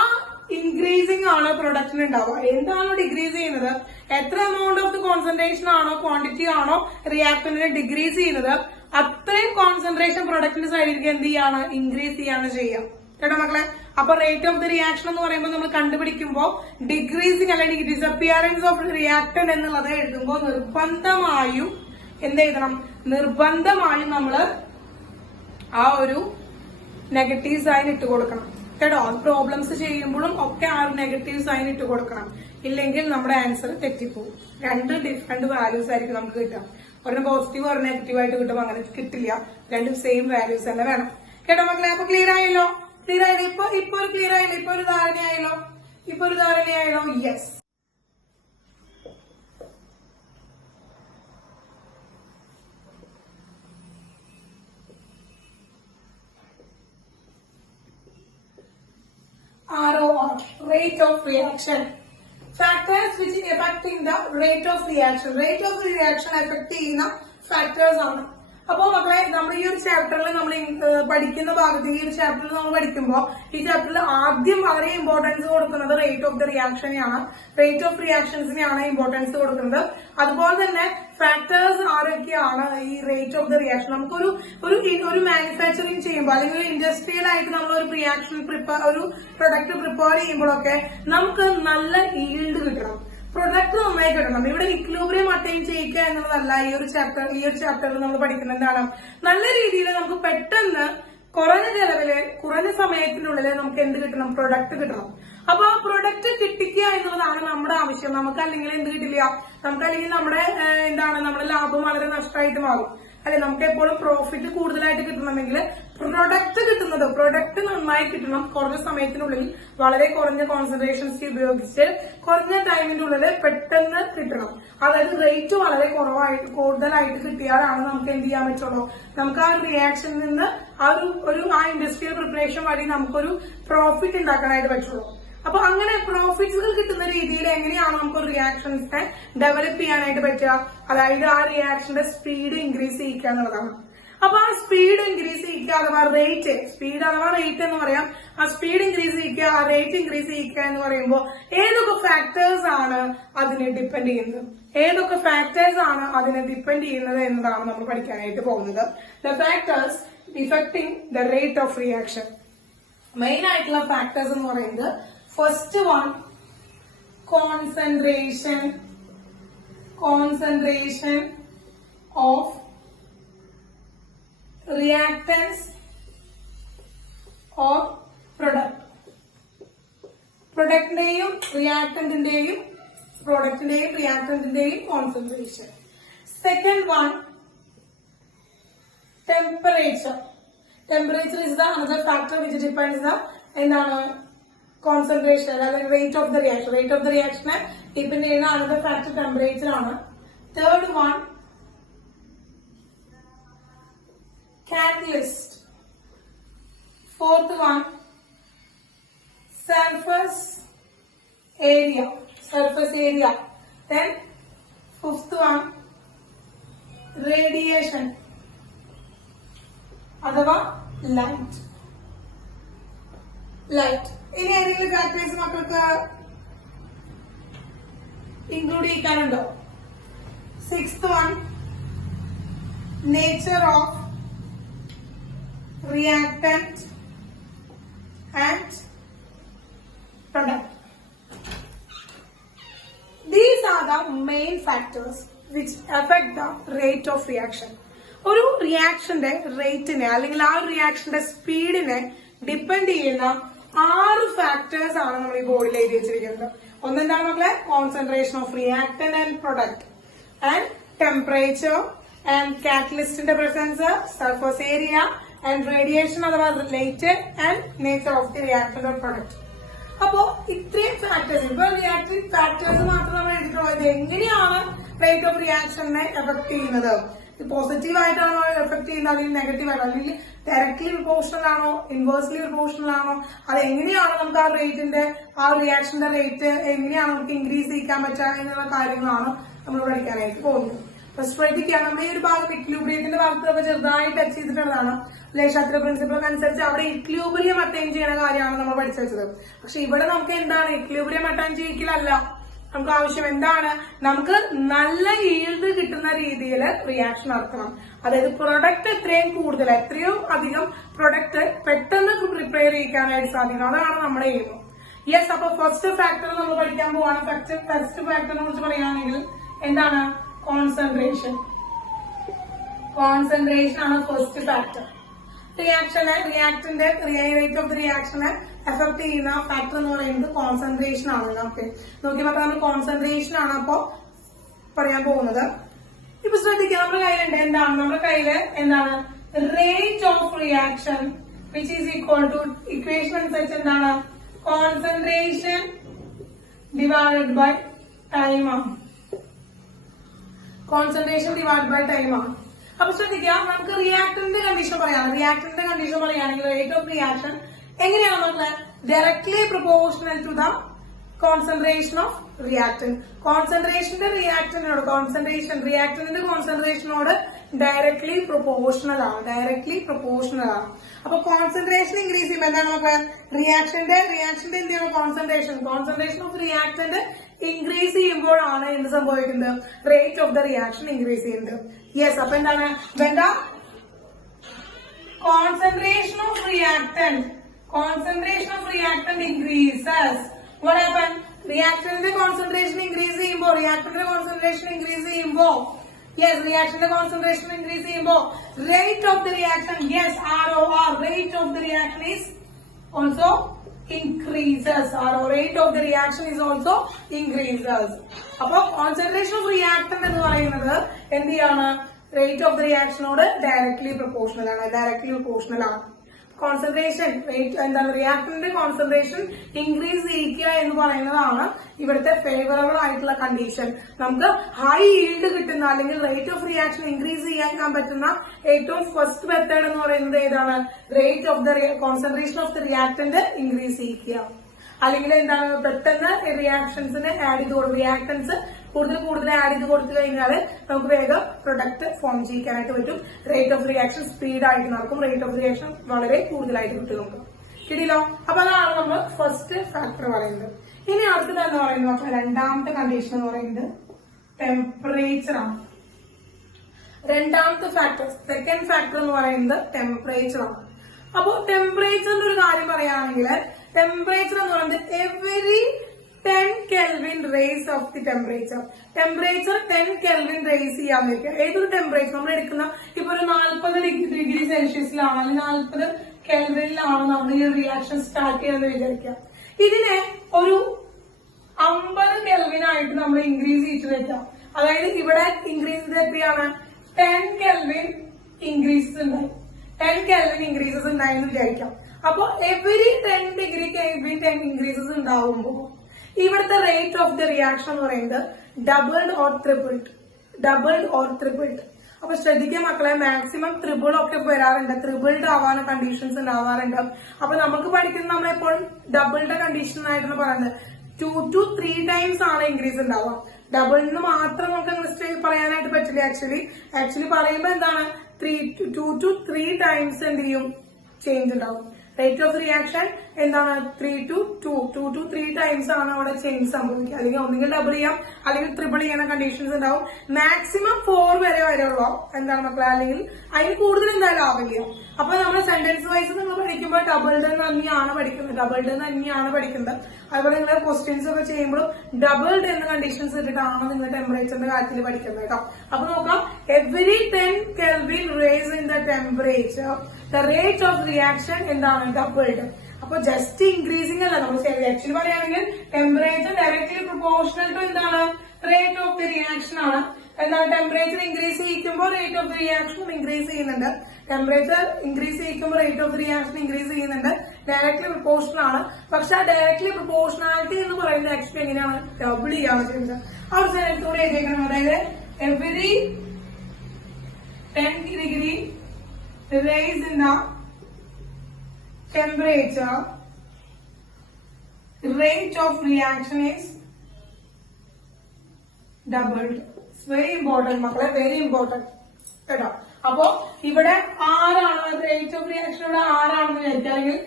ഇൻക്രീസിംഗ് ആണ് പ്രൊഡക്റ്റിന് ഉണ്ടാവുക. എന്താണോ ഡിക്രീസ് ചെയ്യുന്നത്, എത്ര എമൗണ്ട് ഓഫ് ദി കോൺസെൻട്രേഷൻ ആണോ ക്വാണ്ടിറ്റി ആണോ റിയാക്ടന്റിനെ ഡിക്രീസ് ചെയ്യുന്നത് അത്രയും കോൺസെൻട്രേഷൻ പ്രൊഡക്റ്റിന്റെ സൈഡിലേക്ക് എന്ത് ചെയ്യാണ്, ഇൻക്രീസ് ചെയ്യാണ് ചെയ്യുക. കേട്ടോ മക്കളെ. അപ്പൊ റേറ്റ് ഓഫ് ദി റിയാക്ഷൻ എന്ന് പറയുമ്പോൾ നമ്മൾ കണ്ടുപിടിക്കുമ്പോൾ ഡിക്രീസിങ് അല്ലെങ്കിൽ ഡിസപ്പിയറൻസ് ഓഫ് റിയാക്ടന്റ് എന്നുള്ളത് എഴുതുമ്പോൾ നിർബന്ധമായും എന്ത് എഴുതണം, നിർബന്ധമായും നമ്മള് ആ ഒരു നെഗറ്റീവ് സൈൻ ഇട്ട് കൊടുക്കണം. കേട്ടോ. പ്രോബ്ലംസ് ചെയ്യുമ്പോഴും ഒക്കെ ആ ഒരു നെഗറ്റീവ് സൈൻ ഇട്ട് കൊടുക്കണം. ഇല്ലെങ്കിൽ നമ്മുടെ ആൻസർ തെറ്റിപ്പോകും. രണ്ട് ഡിഫറെന്റ് വാല്യൂസ് ആയിരിക്കും നമുക്ക് കിട്ടുക. ഒരെണ്ണം പോസിറ്റീവ് ഒരെണ്ണം നെഗറ്റീവ് ആയിട്ട് കിട്ടും. അങ്ങനെ കിട്ടില്ല. രണ്ടും സെയിം വാല്യൂസ് തന്നെ വേണം. കേട്ടോ മക്കളെ. അപ്പൊ ക്ലിയർ ആയല്ലോ? ക്ലിയർ ആയല്ലോ? ഇപ്പൊ ഒരു ക്ലിയർ ആയല്ലോ? ഇപ്പൊ ഒരു ധാരണയായല്ലോ? Yes. ROR, rate of reaction. Factors which affecting the rate of reaction. Rate of reaction affect ചെയ്യുന്ന factors ആണ്. അപ്പോ മക്കളെ, നമ്മൾ ഈ ഒരു ചാപ്റ്ററിൽ നമ്മൾ പഠിക്കുന്ന ഭാഗത്ത് ഈ ഒരു ചാപ്റ്ററിൽ നമ്മൾ പഠിക്കുമ്പോൾ ഈ ചാപ്റ്ററിൽ ആദ്യം വളരെ ഇമ്പോർട്ടൻസ് കൊടുക്കുന്നത് റേറ്റ് ഓഫ് ദി റിയാക്ഷനെയാണ്. റേറ്റ് ഓഫ് റിയാക്ഷൻസിനെയാണ് ഇമ്പോർട്ടൻസ് കൊടുക്കുന്നത്. അതുപോലെ തന്നെ ഫാക്ടേഴ്സ് ആരൊക്കെയാണ് ഈ റേറ്റ് ഓഫ് ദി റിയാക്ഷൻ. നമുക്കൊരു ഒരു മാനുഫാക്ചറിങ് ചെയ്യുമ്പോൾ അല്ലെങ്കിൽ ഒരു ഇൻഡസ്ട്രിയൽ ആയിട്ട് നമ്മൾ ഒരു റിയാക്ഷൻ ഒരു പ്രൊഡക്റ്റ് പ്രിപ്പയർ ചെയ്യുമ്പോഴൊക്കെ നമുക്ക് നല്ല ഈൽഡ് കിട്ടണം, പ്രൊഡക്റ്റ് നന്നായി കിട്ടണം. ഇവിടെ ഇക്വിലിബ്രിയം അറ്റൈൻ ചെയ്യിക്കുക എന്നുള്ളതല്ല ഈ ഒരു ചാപ്റ്ററിൽ നമ്മൾ പഠിക്കുന്നത്. എന്താണ്, നല്ല രീതിയിൽ നമുക്ക് പെട്ടെന്ന് കുറഞ്ഞ ചെലവില് കുറഞ്ഞ സമയത്തിനുള്ളിൽ നമുക്ക് എന്ത് കിട്ടണം, പ്രൊഡക്റ്റ് കിട്ടണം. അപ്പൊ ആ പ്രൊഡക്റ്റ് കിട്ടിക്കുക എന്നുള്ളതാണ് നമ്മുടെ ആവശ്യം. നമുക്കല്ലെങ്കിൽ എന്ത് കിട്ടില്ല, നമുക്കല്ലെങ്കിൽ നമ്മുടെ ലാഭം വളരെ നഷ്ടമായിട്ട് മാറും. അല്ലെ, നമുക്ക് എപ്പോഴും പ്രോഫിറ്റ് കൂടുതലായിട്ട് കിട്ടണമെങ്കിൽ പ്രൊഡക്റ്റ് നന്നായി കിട്ടണം. കുറഞ്ഞ സമയത്തിനുള്ളിൽ വളരെ കുറഞ്ഞ കോൺസെൻട്രേഷൻസ് ഉപയോഗിച്ച് കുറഞ്ഞ ടൈമിന്റെ ഉള്ളിൽ പെട്ടെന്ന് കിട്ടണം. അതായത് റേറ്റ് വളരെ കൂടുതലായിട്ട് കിട്ടിയാലാണ് നമുക്ക് എന്ത് ചെയ്യാൻ പറ്റുള്ളൂ, നമുക്ക് ആ റിയാക്ഷനിൽ നിന്ന് ആ ഇൻഡസ്ട്രിയൽ പ്രിപ്പറേഷൻ വഴി നമുക്കൊരു പ്രോഫിറ്റ് ഉണ്ടാക്കാനായിട്ട് പറ്റുള്ളൂ. അപ്പൊ അങ്ങനെ പ്രോഫിറ്റ്സുകൾ കിട്ടുന്ന രീതിയിൽ എങ്ങനെയാണ് നമുക്കൊരു റിയാക്ഷൻസിനെ ഡെവലപ്പ് ചെയ്യാനായിട്ട് പറ്റുക, അതായത് ആ റിയാക്ഷന്റെ സ്പീഡ് ഇൻക്രീസ് ചെയ്യിക്കുക എന്നുള്ളതാണ്. അപ്പൊ ആ സ്പീഡ് ഇൻക്രീസ് ചെയ്യിക്കുക അഥവാ റേറ്റ് എന്ന് പറയാം. ആ സ്പീഡ് ഇൻക്രീസ് ചെയ്യിക്കുക, ആ റേറ്റ് ഇൻക്രീസ് ചെയ്യിക്കുക എന്ന് പറയുമ്പോൾ ഏതൊക്കെ ഫാക്ടേഴ്സ് ആണ് അതിനെ ഡിപ്പെൻഡ് ചെയ്യുന്നത് എന്നതാണ് നമ്മൾ പഠിക്കാനായിട്ട് പോകുന്നത്. The factors effecting the rate of reaction. Main ആയിട്ടുള്ള ഫാക്ടേഴ്സ് എന്ന് പറയുന്നത് first one concentration of reactants or product. പ്രൊഡക്റ്റിന്റെയും റിയാക്ടന്റിന്റെയും concentration. Second one temperature. Temperature is the another factor which depends the concentration അതായത് റേറ്റ് ഓഫ് ദ റിയാക്ഷനെ depend ചെയ്യുന്ന another factor temperature ആണ്. Third one catalyst. Fourth one surface area. Then fifth one radiation അഥവാ light. ഇനി ഏതെങ്കിലും factors മക്കൾക്ക് include ചെയ്യാനുണ്ടോ? Sixth one nature of reactant and product. These are the main factors which affect the rate of reaction. ഒരു റിയാക്ഷന്റെ റേറ്റിനെ അല്ലെങ്കിൽ ആ റിയാക്ഷന്റെ സ്പീഡിനെ depend ചെയ്യുന്ന 6 factors ആണ് നമ്മൾ ഈ ബോർഡിൽ എഴുതി വെച്ചിരിക്കുന്നത്. ഒന്നെന്താണ് മക്കളെ? Concentration of reactant and product, and temperature, and കാറ്റലിസ്റ്റിന്റെ presence, surface area, and radiation അഥവാ light, and nature of the reactant or product. അപ്പോ ഇത്രയും ഫാക്ടേഴ്സ്, ഇപ്പൊ റിയാക്ടീവ് ഫാക്ടേഴ്സ് മാത്രം നമ്മൾ എഴുതിയിട്ടുള്ളത്. ഇത് എങ്ങനെയാണ് റേറ്റ് ഓഫ് റിയാക്ഷനെ എഫക്ട് ചെയ്യുന്നത്, പോസിറ്റീവ് ആയിട്ടാണോ എഫക്ട് ചെയ്യുന്നത് അല്ലെങ്കിൽ നെഗറ്റീവ് ആയിട്ടോ അല്ലെങ്കിൽ ഡയറക്ട്ലി പ്രൊപ്പോർഷണൽ ആണോ ഇൻവേഴ്സ്ലി പ്രൊപ്പോർഷണൽ ആണോ അത് എങ്ങനെയാണ് നമുക്ക് ആ റേറ്റിന്റെ ആ റിയാക്ഷന്റെ റേറ്റ് എങ്ങനെയാണ് നമുക്ക് ഇൻക്രീസ് ചെയ്യിക്കാൻ പറ്റുക എന്നുള്ള കാര്യങ്ങളാണ് നമ്മൾ പഠിക്കാനായിട്ട് പോകുന്നത്. ശ്രദ്ധിക്കുക, നമ്മൾ ഈ ഒരു ഭാഗം ഇക്ലൂബ്രിയത്തിന്റെ ഭാഗത്ത് ചെറുതായി ടച്ച് ചെയ്തിട്ടുള്ളതാണ്. ലേശാത്ര പ്രിൻസിപ്പിൾ അനുസരിച്ച് അവിടെ ഇക്ലൂബ്രിയം അറ്റൈൻ ചെയ്യുന്ന കാര്യമാണ് നമ്മൾ പഠിച്ചു വെച്ചത്. പക്ഷെ ഇവിടെ നമുക്ക് എന്താണ് ഇക്ലൂബ്രിയം അറ്റൈൻ ചെയ്യിക്കലല്ല നമുക്ക് ആവശ്യം. എന്താണ്? നമുക്ക് നല്ല ഈൽഡ് കിട്ടുന്ന രീതിയിൽ റിയാക്ഷൻ നടത്തണം. അതായത് പ്രൊഡക്റ്റ് എത്രയോ അധികം പ്രൊഡക്റ്റ് പെട്ടെന്ന് പ്രിപ്പയർ ചെയ്യിക്കാനായിട്ട് സാധിക്കണം. അതാണ് നമ്മുടെ എയിം. യെസ്, അപ്പൊ ഫസ്റ്റ് ഫാക്ടർ നമ്മൾ പഠിക്കാൻ പോവാണ്. ഫസ്റ്റ് ഫാക്ടറിനെ കുറിച്ച് പറയുകയാണെങ്കിൽ എന്താണ്? കോൺസെൻട്രേഷൻ ആണ് ഫസ്റ്റ് ഫാക്ടർ. റിയാക്ടന്റെ റേറ്റ് ഓഫ് ദി റിയാക്ഷനെ എഫക്ട് ചെയ്യുന്ന ഫാക്ടർ എന്ന് പറയുന്നത് കോൺസെൻട്രേഷൻ ആണ്. ഓക്കെ, നോക്കിയപ്പോൾ നമ്മൾ കോൺസെൻട്രേഷൻ ആണ് അപ്പോ പറയാൻ പോകുന്നത്. ഇപ്പൊ ശ്രദ്ധിക്കുക, നമ്മുടെ കയ്യിലുണ്ട് എന്താണ്? നമ്മുടെ കയ്യില് എന്താണ്? Rate of reaction which is equal to equation അനുസരിച്ച് എന്താണ്? കോൺസെൻട്രേഷൻ ഡിവൈഡഡ് ബൈ ടൈം ആണ്. കോൺസെൻട്രേഷൻ ഡിവൈഡ് ബൈ ടൈം ആണ്. അപ്പൊ ശ്രദ്ധിക്കുക, നമുക്ക് റിയാക്ടറിന്റെ കണ്ടീഷൻ പറയുകയാണെങ്കിൽ റേറ്റ് ഓഫ് റിയാക്ഷൻ എങ്ങനെയാണ് നമ്മള്? Directly proportional to the concentration of reactant. റിയാക്ടന്റിന്റെ കോൺസെൻട്രേഷനോട് ഡയറക്ട്ലി പ്രൊപ്പോർഷണൽ ആണ്. അപ്പൊ കോൺസെൻട്രേഷൻ ഇൻക്രീസ് ചെയ്യുമ്പോൾ എന്താണ് നമുക്ക്? റിയാക്ഷന്റെ എന്താണ്? കോൺസെൻട്രേഷൻ ഓഫ് റിയാക്ടന്റ് ഇൻക്രീസ് ചെയ്യുമ്പോഴാണ് എന്ത് സംഭവിക്കുന്നത്? Rate of the reaction increase ചെയ്യുന്നത്. യെസ്, അപ്പൊ എന്താണ്? concentration of reactant increases. What happened? Reactant concentration increase ചെയ്യുമ്പോൾ yes, reaction concentration increase ചെയ്യുമ്പോൾ rate of the reaction, yes, ROR, rate of the reaction is also increases. Rate of the reaction is also increases. അപ്പോൾ concentration of reactant എന്ന് പറയുന്നത് എന്ത് ചെയ്യാണ്? Rate of the reaction ഓട് directly proportional ആണ്. Concentration എന്താണ്? റിയാക്ടറിന്റെ concentration increase ചെയ്യിക്കുക എന്ന് പറയുന്നതാണ് ഇവിടുത്തെ ഫേവറബിൾ ആയിട്ടുള്ള കണ്ടീഷൻ. നമുക്ക് ഹൈ ഈൽഡ് കിട്ടുന്ന അല്ലെങ്കിൽ റേറ്റ് ഓഫ് റിയാക്ഷൻ ഇൻക്രീസ് ചെയ്യാൻ പറ്റുന്ന ഏറ്റവും ഫസ്റ്റ് മെത്തേഡ് എന്ന് പറയുന്നത് ഏതാണ്? Rate of the concentration of the reactant increase ചെയ്യിക്കുക. അല്ലെങ്കിൽ എന്താണ്? പെട്ടെന്ന് റിയാക്ഷൻസിന് ആഡ് ചെയ്ത് കൊടുക്കും. റിയാക്ടൻസ് കൂടുതൽ ആഡ് ചെയ്ത് കൊടുത്തു കഴിഞ്ഞാൽ നമുക്ക് വേഗം പ്രൊഡക്റ്റ് ഫോം ചെയ്യിക്കാനായിട്ട് പറ്റും. റേറ്റ് ഓഫ് റിയാക്ഷൻ സ്പീഡായിട്ട് നടക്കും. റേറ്റ് ഓഫ് റിയാക്ഷൻ വളരെ കൂടുതലായിട്ട് കിട്ടും നമുക്ക്. കിട്ടിയല്ലോ? അപ്പൊ അതാണ് നമ്മൾ ഫസ്റ്റ് ഫാക്ടർ പറയുന്നത്. ഇനി അടുത്തത് എന്ന് പറയുന്നത് രണ്ടാമത്തെ കണ്ടീഷൻ എന്ന് പറയുന്നത് ടെമ്പറേച്ചർ ആണ്. രണ്ടാമത്തെ ഫാക്ടർ, സെക്കൻഡ് ഫാക്ടർ എന്ന് പറയുന്നത് ടെമ്പറേച്ചർ ആണ്. അപ്പൊ ടെമ്പറേച്ചറിന്റെ ഒരു കാര്യം പറയുകയാണെങ്കിൽ ടെമ്പറേച്ചർ എന്ന് പറയുന്നത് every 10 Kelvin raise of the temperature. 10 Kelvin raise ചെയ്യാൻ പറ്റുക. ഏതൊരു ടെമ്പറേച്ചർ നമ്മൾ എടുക്കുന്ന ഇപ്പൊ ഒരു 40 ഡിഗ്രി സെൽഷ്യസിലാണ് അല്ലെങ്കിൽ 40 കെൽവിനിലാണ് നമ്മൾ ഈ റിയാക്ഷൻ സ്റ്റാർട്ട് ചെയ്യുന്നത് വിചാരിക്കാം. ഇതിനെ ഒരു 50 കെൽവിനായിട്ട് നമ്മൾ ഇൻക്രീസ് ചെയ്ത് വെക്കാം. അതായത് ഇവിടെ ഇൻക്രീസ് ചെയ്ത് എത്രയാണ്? 10 Kelvin ഇൻക്രീസസ് ഉണ്ടായി. 10 Kelvin ഇൻക്രീസസ് ഉണ്ടായെന്ന് വിചാരിക്കാം. അപ്പൊ എവരി 10 ഡിഗ്രി കെൽവിൻ 10 ഇൻക്രീസസ് ഉണ്ടാവുമ്പോൾ ഇവിടുത്തെ റേറ്റ് ഓഫ് ദി റിയാക്ഷൻ എന്ന് പറയുന്നത് ഡബിൾഡ് ഓർ ട്രിപ്പിൾഡ്. അപ്പൊ ശ്രദ്ധിക്കാൻ മക്കളെ, മാക്സിമം ട്രിപ്പിൾ ഒക്കെ വരാറുണ്ട്. ട്രിപ്പിൾഡ് ആവാൻ കണ്ടീഷൻസ് ഉണ്ടാവാറുണ്ട്. അപ്പൊ നമുക്ക് പഠിക്കുന്നത് നമ്മളെപ്പോഴും ഡബിളിന്റെ കണ്ടീഷൻ ആയിട്ടാണ് പറയുന്നത്. 2 to 3 times ആണ് ഇൻക്രീസ് ഉണ്ടാവുക. ഡബിളിന് മാത്രം നമുക്ക് പറയാനായിട്ട് പറ്റില്ല. ആക്ച്വലി പറയുമ്പോൾ എന്താണ്? 2 to 3 times എന്ത് ചെയ്യും? ചേഞ്ച് ഉണ്ടാവും. റേറ്റ് ഓഫ് റിയാക്ഷൻ എന്താണ്? 3 to 3 times ആണ് അവിടെ ചേഞ്ച് സംഭവിക്കുക. അല്ലെങ്കിൽ ഒന്നുകിൽ ഡബിൾ ചെയ്യാം അല്ലെങ്കിൽ ട്രിപ്പിൾ ചെയ്യുന്ന കണ്ടീഷൻസ് ഉണ്ടാവും. മാക്സിമം 4 വരെ വരുള്ളൂ എന്താണ് മക്കളെ, അല്ലെങ്കിൽ അതിന് കൂടുതൽ എന്തായാലും ആവില്ല. അപ്പൊ നമ്മൾ സെന്റൻസ് വൈസ് നിങ്ങൾ പഠിക്കുമ്പോൾ ഡബിൾഡ് തന്നെയാണ് പഠിക്കുന്നത്. അതുപോലെ നിങ്ങൾ ക്വസ്റ്റ്യൻസ് ഒക്കെ ചെയ്യുമ്പോഴും ഡബിൾഡ് എന്ന കണ്ടീഷൻസ് ഇട്ടിട്ടാണ് നിങ്ങൾ ടെമ്പറേച്ചറിന്റെ കാര്യത്തിൽ പഠിക്കുന്നത് കേട്ടോ. അപ്പൊ നോക്കാം, every 10 Kelvin raise in the temperature, the rate of reaction എന്താണ്? ഡബിൾഡ്. അപ്പൊ ജസ്റ്റ് ഇൻക്രീസിംഗ് അല്ല, നമ്മൾ ആക്ച്വലി പറയുകയാണെങ്കിൽ ടെമ്പറേച്ചർ ഡയറക്ട്ലി പ്രൊപ്പോർഷണൽ ടു എന്താണ്? റേറ്റ് ഓഫ് ദി റിയാക്ഷൻ ആണ്. എന്താണ്? ടെമ്പറേച്ചർ ഇൻക്രീസ് ചെയ്യിക്കുമ്പോൾ rate of the reaction increase ചെയ്യുന്നുണ്ട്. ടെമ്പറേച്ചർ ഇൻക്രീസ് ചെയ്യിക്കുമ്പോൾ rate of the reaction increase ചെയ്യുന്നുണ്ട്. ഡയറക്ട്ലി പ്രൊപ്പോർഷണൽ ആണ്. പക്ഷെ ആ ഡയറക്ട്ലി പ്രൊപ്പോർഷണാലിറ്റി എന്ന് പറയുന്നത് ആക്ച്വലി എങ്ങനെയാണ്? ഡബിൾ ചെയ്യാൻ പറ്റുന്നത്. ആ ഒരു സെൻറ്റൻസ് കൂടെ എഴുതിയേക്കണം. അതായത് every 10 degree raise in the temperature, rate of reaction is doubled. It's very important, മക്കളെ, very important കേട്ടോ. അപ്പോ ഇവിടെ ആറാണ് റേറ്റ് ഓഫ് റിയാക്ഷൻ, ഇവിടെ ആറാണെന്ന് വിചാരിക്കുക. അല്ലെങ്കിൽ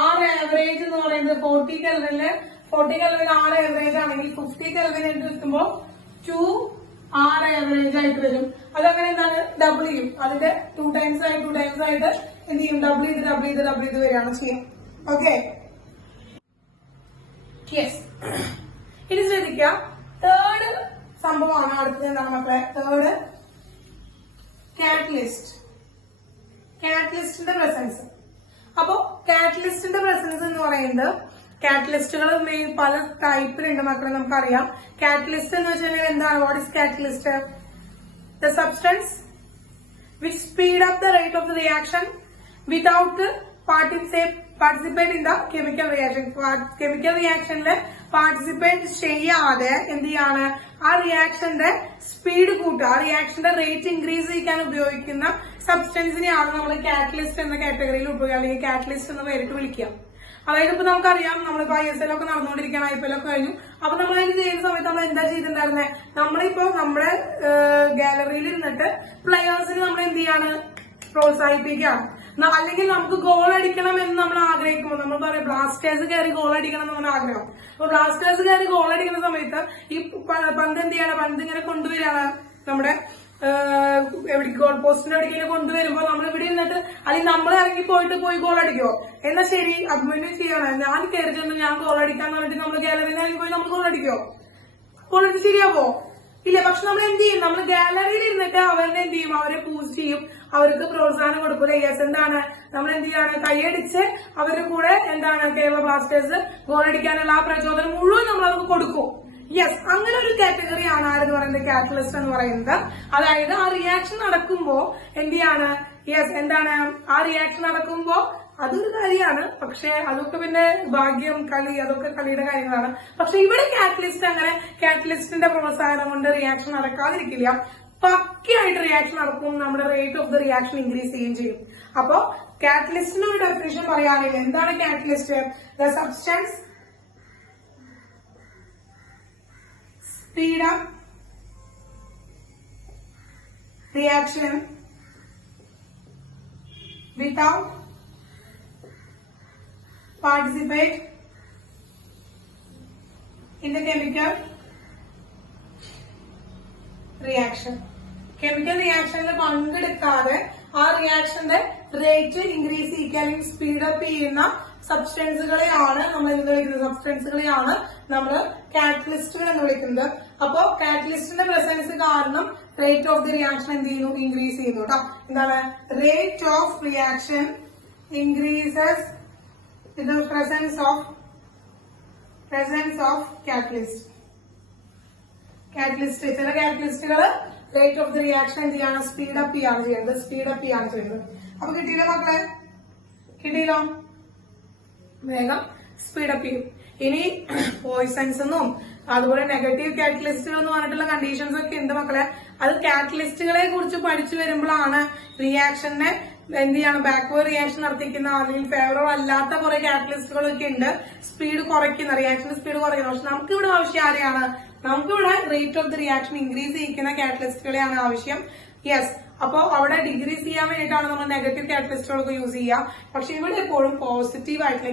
ആറ് ആവറേജ് എന്ന് പറയുന്നത് 40 കെൽവിന് 6 ആവറേജ് ആണെങ്കിൽ 50 കെൽവിൻ എത്തുമ്പോൾ 2 6 ആവറേജ് ആയിട്ട് വരും. അതങ്ങനെ എന്താണ് ഡബിൾ ചെയ്യും. അതിന്റെ 2 ടൈംസ് ആയിട്ട് എന്ത് ചെയ്യും, ഡബിൾ ചെയ്ത് വരികയാണ് ചെയ്യാം. Okay, yes. ഇനി ശ്രദ്ധിക്കാം, തേർഡ് സംഭവമാണ് അടുത്തത്. എന്താണ് മക്കളെ? തേർഡ് കാറ്റലിസ്റ്റിന്റെ പ്രസൻസ്. അപ്പോ കാറ്റലിസ്റ്റിന്റെ പ്രസൻസ് എന്ന് പറയുന്നത്, കാറ്റലിസ്റ്റുകൾ പല ടൈപ്പിലുണ്ട് മക്കളെ, നമുക്കറിയാം. കാറ്റലിസ്റ്റ് എന്ന് വെച്ചാൽ എന്താണ്? What is catalyst? The substance which speed up the rate of the reaction without participate in the chemical reaction. Chemical റിയാക്ഷനിൽ പാർട്ടിസിപ്പേറ്റ് ചെയ്യാതെ എന്ത് ചെയ്യാണ്? ആ റിയാക്ഷന്റെ സ്പീഡ് കൂട്ടുക, ആ റിയാക്ഷന്റെ റേറ്റ് ഇൻക്രീസ് ചെയ്യാൻ ഉപയോഗിക്കുന്ന സബ്സ്റ്റൻസിനെയാണ് നമ്മൾ കാറ്റലിസ്റ്റ് എന്ന കാറ്റഗറിയിൽ ഉപയോഗിക്കുക, അല്ലെങ്കിൽ കാറ്റലിസ്റ്റ് എന്ന പേരിട്ട് വിളിക്കുക. അതായത് ഇപ്പൊ നമുക്കറിയാം, നമ്മളിപ്പോ ISL ഒക്കെ നടന്നുകൊണ്ടിരിക്കുകയാണ്, IPL ഒക്കെ കഴിഞ്ഞു. അപ്പൊ നമ്മൾ അതിന് ചെയ്യുന്ന സമയത്ത് നമ്മൾ എന്താ ചെയ്തിട്ടുണ്ടായിരുന്നത്? നമ്മളിപ്പോ നമ്മുടെ ഗാലറിയിൽ ഇരുന്നിട്ട് പ്ലെയേഴ്സിന് നമ്മൾ എന്ത് ചെയ്യാണ്? പ്രോത്സാഹിപ്പിക്കുകയാണ്. അല്ലെങ്കിൽ നമുക്ക് ഗോൾ അടിക്കണം എന്ന് നമ്മൾ ആഗ്രഹിക്കുമ്പോൾ നമ്മൾ പറയും ബ്ലാസ്റ്റേഴ്സ് കയറി ഗോൾ അടിക്കണം എന്ന് നമ്മൾ ആഗ്രഹം. അപ്പൊ ബ്ലാസ്റ്റേഴ്സ് കയറി ഗോൾ അടിക്കുന്ന സമയത്ത് ഈ പന്ത് എന്ത് ചെയ്യണം? പന്ത് ഇങ്ങനെ കൊണ്ടുവരികയാണ് നമ്മുടെ ഗോൾ പോസ്റ്റിന്റെ അടിക്കിങ്ങനെ കൊണ്ടുവരുമ്പോ നമ്മൾ ഇവിടെ നിന്നിട്ട് അല്ലെങ്കിൽ നമ്മൾ ഇറങ്ങി പോയി ഗോൾ അടിക്കുമോ? എന്നാ ശരി, അഡ്മിന് ചെയ്യണം, ഞാൻ കയറി ചെന്ന് ഞാൻ ഗോൾ അടിക്കാന്ന് പറഞ്ഞിട്ട് നമ്മൾ ഗാലറിയിൽ ഇറങ്ങി പോയി നമ്മൾ ഗോൾ അടിക്കുമോ? ഗോൾ അടിച്ച് ശരിയാവോ? ഇല്ല. പക്ഷെ നമ്മൾ എന്ത് ചെയ്യും? നമ്മൾ ഗാലറിയിൽ ഇരുന്നിട്ട് അവരുടെ എന്ത് ചെയ്യും? അവരെ പൂസ്റ്റ് ചെയ്യും, അവർക്ക് പ്രോത്സാഹനം കൊടുക്കൂല. യെസ്, എന്താണ് നമ്മൾ എന്ത് ചെയ്യാണ്? കൈയടിച്ച് അവരുടെ കൂടെ എന്താണ് കേരള ബ്ലാസ്റ്റേഴ്സ് ഗോൾ അടിക്കാനുള്ള ആ പ്രചോദനം മുഴുവൻ നമ്മൾ അവർക്ക് കൊടുക്കും. യെസ്, അങ്ങനെ ഒരു കാറ്റഗറിയാണ് ആരെന്ന് പറയുന്നത്? കാറ്റലിസ്റ്റ് എന്ന് പറയുന്നത്. അതായത് ആ റിയാക്ഷൻ നടക്കുമ്പോ എന്ത് ചെയ്യാണ്? യെസ്, എന്താണ് ആ റിയാക്ഷൻ നടക്കുമ്പോ അതൊരു കാര്യമാണ്. പക്ഷെ അതൊക്കെ പിന്നെ ഭാഗ്യം, കളി, അതൊക്കെ കളിയുടെ കാര്യങ്ങളാണ്. പക്ഷെ ഇവിടെ കാറ്റലിസ്റ്റ് അങ്ങനെ കാറ്റലിസ്റ്റിന്റെ പ്രോത്സാഹനം കൊണ്ട് റിയാക്ഷൻ നടക്കാതിരിക്കില്ല. പക്കയായിട്ട് റിയാക്ഷൻ നടക്കും, നമ്മുടെ rate of the reaction increase ചെയ്യുകയും ചെയ്യും. അപ്പോ കാറ്റലിസ്റ്റിന് ഒരു ഡെഫിനിഷൻ പറയുകയാണെങ്കിൽ എന്താണ് catalyst? The substance speed up reaction without participate in the chemical reaction. Chemical റിയാക്ഷനിൽ പങ്കെടുക്കാതെ ആ റിയാക്ഷന്റെ റേറ്റ് ഇൻക്രീസ് ചെയ്യിക്കുക അല്ലെങ്കിൽ സ്പീഡപ്പ് ചെയ്യുന്ന സബ്സ്റ്റൻസുകളെയാണ് നമ്മൾ എന്ത് വിളിക്കുന്നത്? സബ്സ്റ്റൻസുകളെയാണ് നമ്മൾ കാറ്റലിസ്റ്റുകൾ എന്ന് വിളിക്കുന്നത്. അപ്പോ കാറ്റലിസ്റ്റിന്റെ പ്രസൻസ് കാരണം റേറ്റ് ഓഫ് ദി റിയാക്ഷൻ എന്ത് ചെയ്യുന്നു? ഇൻക്രീസ് ചെയ്യുന്നു കേട്ടോ. എന്താണ്? Rate of reaction increases with the presence of catalyst. ചില കാറ്റലിസ്റ്റുകൾ റേറ്റ് ഓഫ് ദി റിയാക്ഷൻ എന്ത് ചെയ്യാണ്? സ്പീഡപ്പ് ചെയ്യാണ് ചെയ്യുന്നത്. അപ്പൊ കിട്ടിയില്ലോ മക്കളെ? കിട്ടിയില്ലോ? വേഗം സ്പീഡപ്പ് ചെയ്യും. ഇനി പോയിസൺസ് എന്നും അതുപോലെ നെഗറ്റീവ് കാറ്റലിസ്റ്റുകൾ എന്ന് പറഞ്ഞിട്ടുള്ള കണ്ടീഷൻസ് ഒക്കെ ഉണ്ട് മക്കളെ. അത് കാറ്റലിസ്റ്റുകളെ കുറിച്ച് പഠിച്ചു വരുമ്പോഴാണ് റിയാക്ഷനെ എന്ത് ചെയ്യാണ്? ബാക്ക്വേർഡ് റിയാക്ഷൻ നടത്തിക്കുന്ന അല്ലെങ്കിൽ ഫേവറബിൾ അല്ലാത്ത കുറെ കാറ്റലിസ്റ്റുകളൊക്കെ ഉണ്ട്, സ്പീഡ് കുറയ്ക്കുന്ന, റിയാക്ഷന്റെ സ്പീഡ് കുറയ്ക്കുന്ന. പക്ഷെ നമുക്ക് ഇവിടെ ആവശ്യം ആരെയാണ്? നമുക്കിവിടെ rate of the reaction increase ചെയ്യിക്കുന്ന കാറ്റലിസ്റ്റുകളെയാണ് ആവശ്യം. യെസ്, അപ്പോ അവിടെ ഡിഗ്രീസ് ചെയ്യാൻ വേണ്ടിയിട്ടാണ് നമ്മൾ നെഗറ്റീവ് കാറ്റലിസ്റ്റുകളൊക്കെ യൂസ് ചെയ്യുക. പക്ഷെ ഇവിടെ എപ്പോഴും പോസിറ്റീവ് ആയിട്ടുള്ള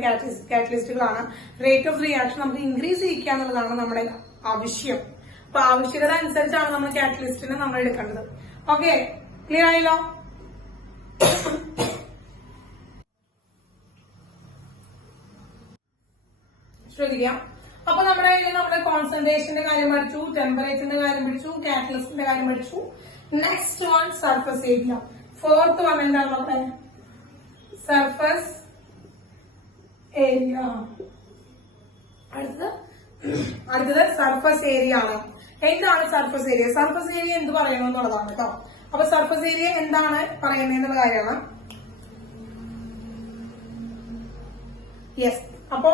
കാറ്റലിസ്റ്റുകളാണ്. റേറ്റ് ഓഫ് റിയാക്ഷൻ നമുക്ക് ഇൻക്രീസ് ചെയ്യിക്കുക എന്നുള്ളതാണ് നമ്മുടെ ആവശ്യം. അപ്പൊ ആവശ്യകത അനുസരിച്ചാണ് നമ്മൾ കാറ്റലിസ്റ്റിനെ നമ്മൾ എടുക്കേണ്ടത്. ഓക്കെ, ക്ലിയർ ആയല്ലോ? ശ്രദ്ധിക്കാം. അപ്പൊ നമ്മുടെ കോൺസെൻട്രേഷന്റെ കാര്യം പഠിച്ചു, ടെമ്പറേച്ചറിന്റെ കാര്യം പഠിച്ചു, കാറ്റലിസ്റ്റിന്റെ കാര്യം പഠിച്ചു. Next one surface area. Fourth one എന്താണ് നോക്കാൻ? Surface area. അടുത്തത് സർഫസ് ഏരിയ ആണ്. എന്താണ് സർഫസ് ഏരിയ? സർഫസ് ഏരിയ എന്ത് പറയണമെന്നുള്ളതാണ് കേട്ടോ. അപ്പൊ സർഫസ് ഏരിയ എന്താണ് പറയുന്നതെന്നുള്ള കാര്യമാണ്. യെസ്, അപ്പോ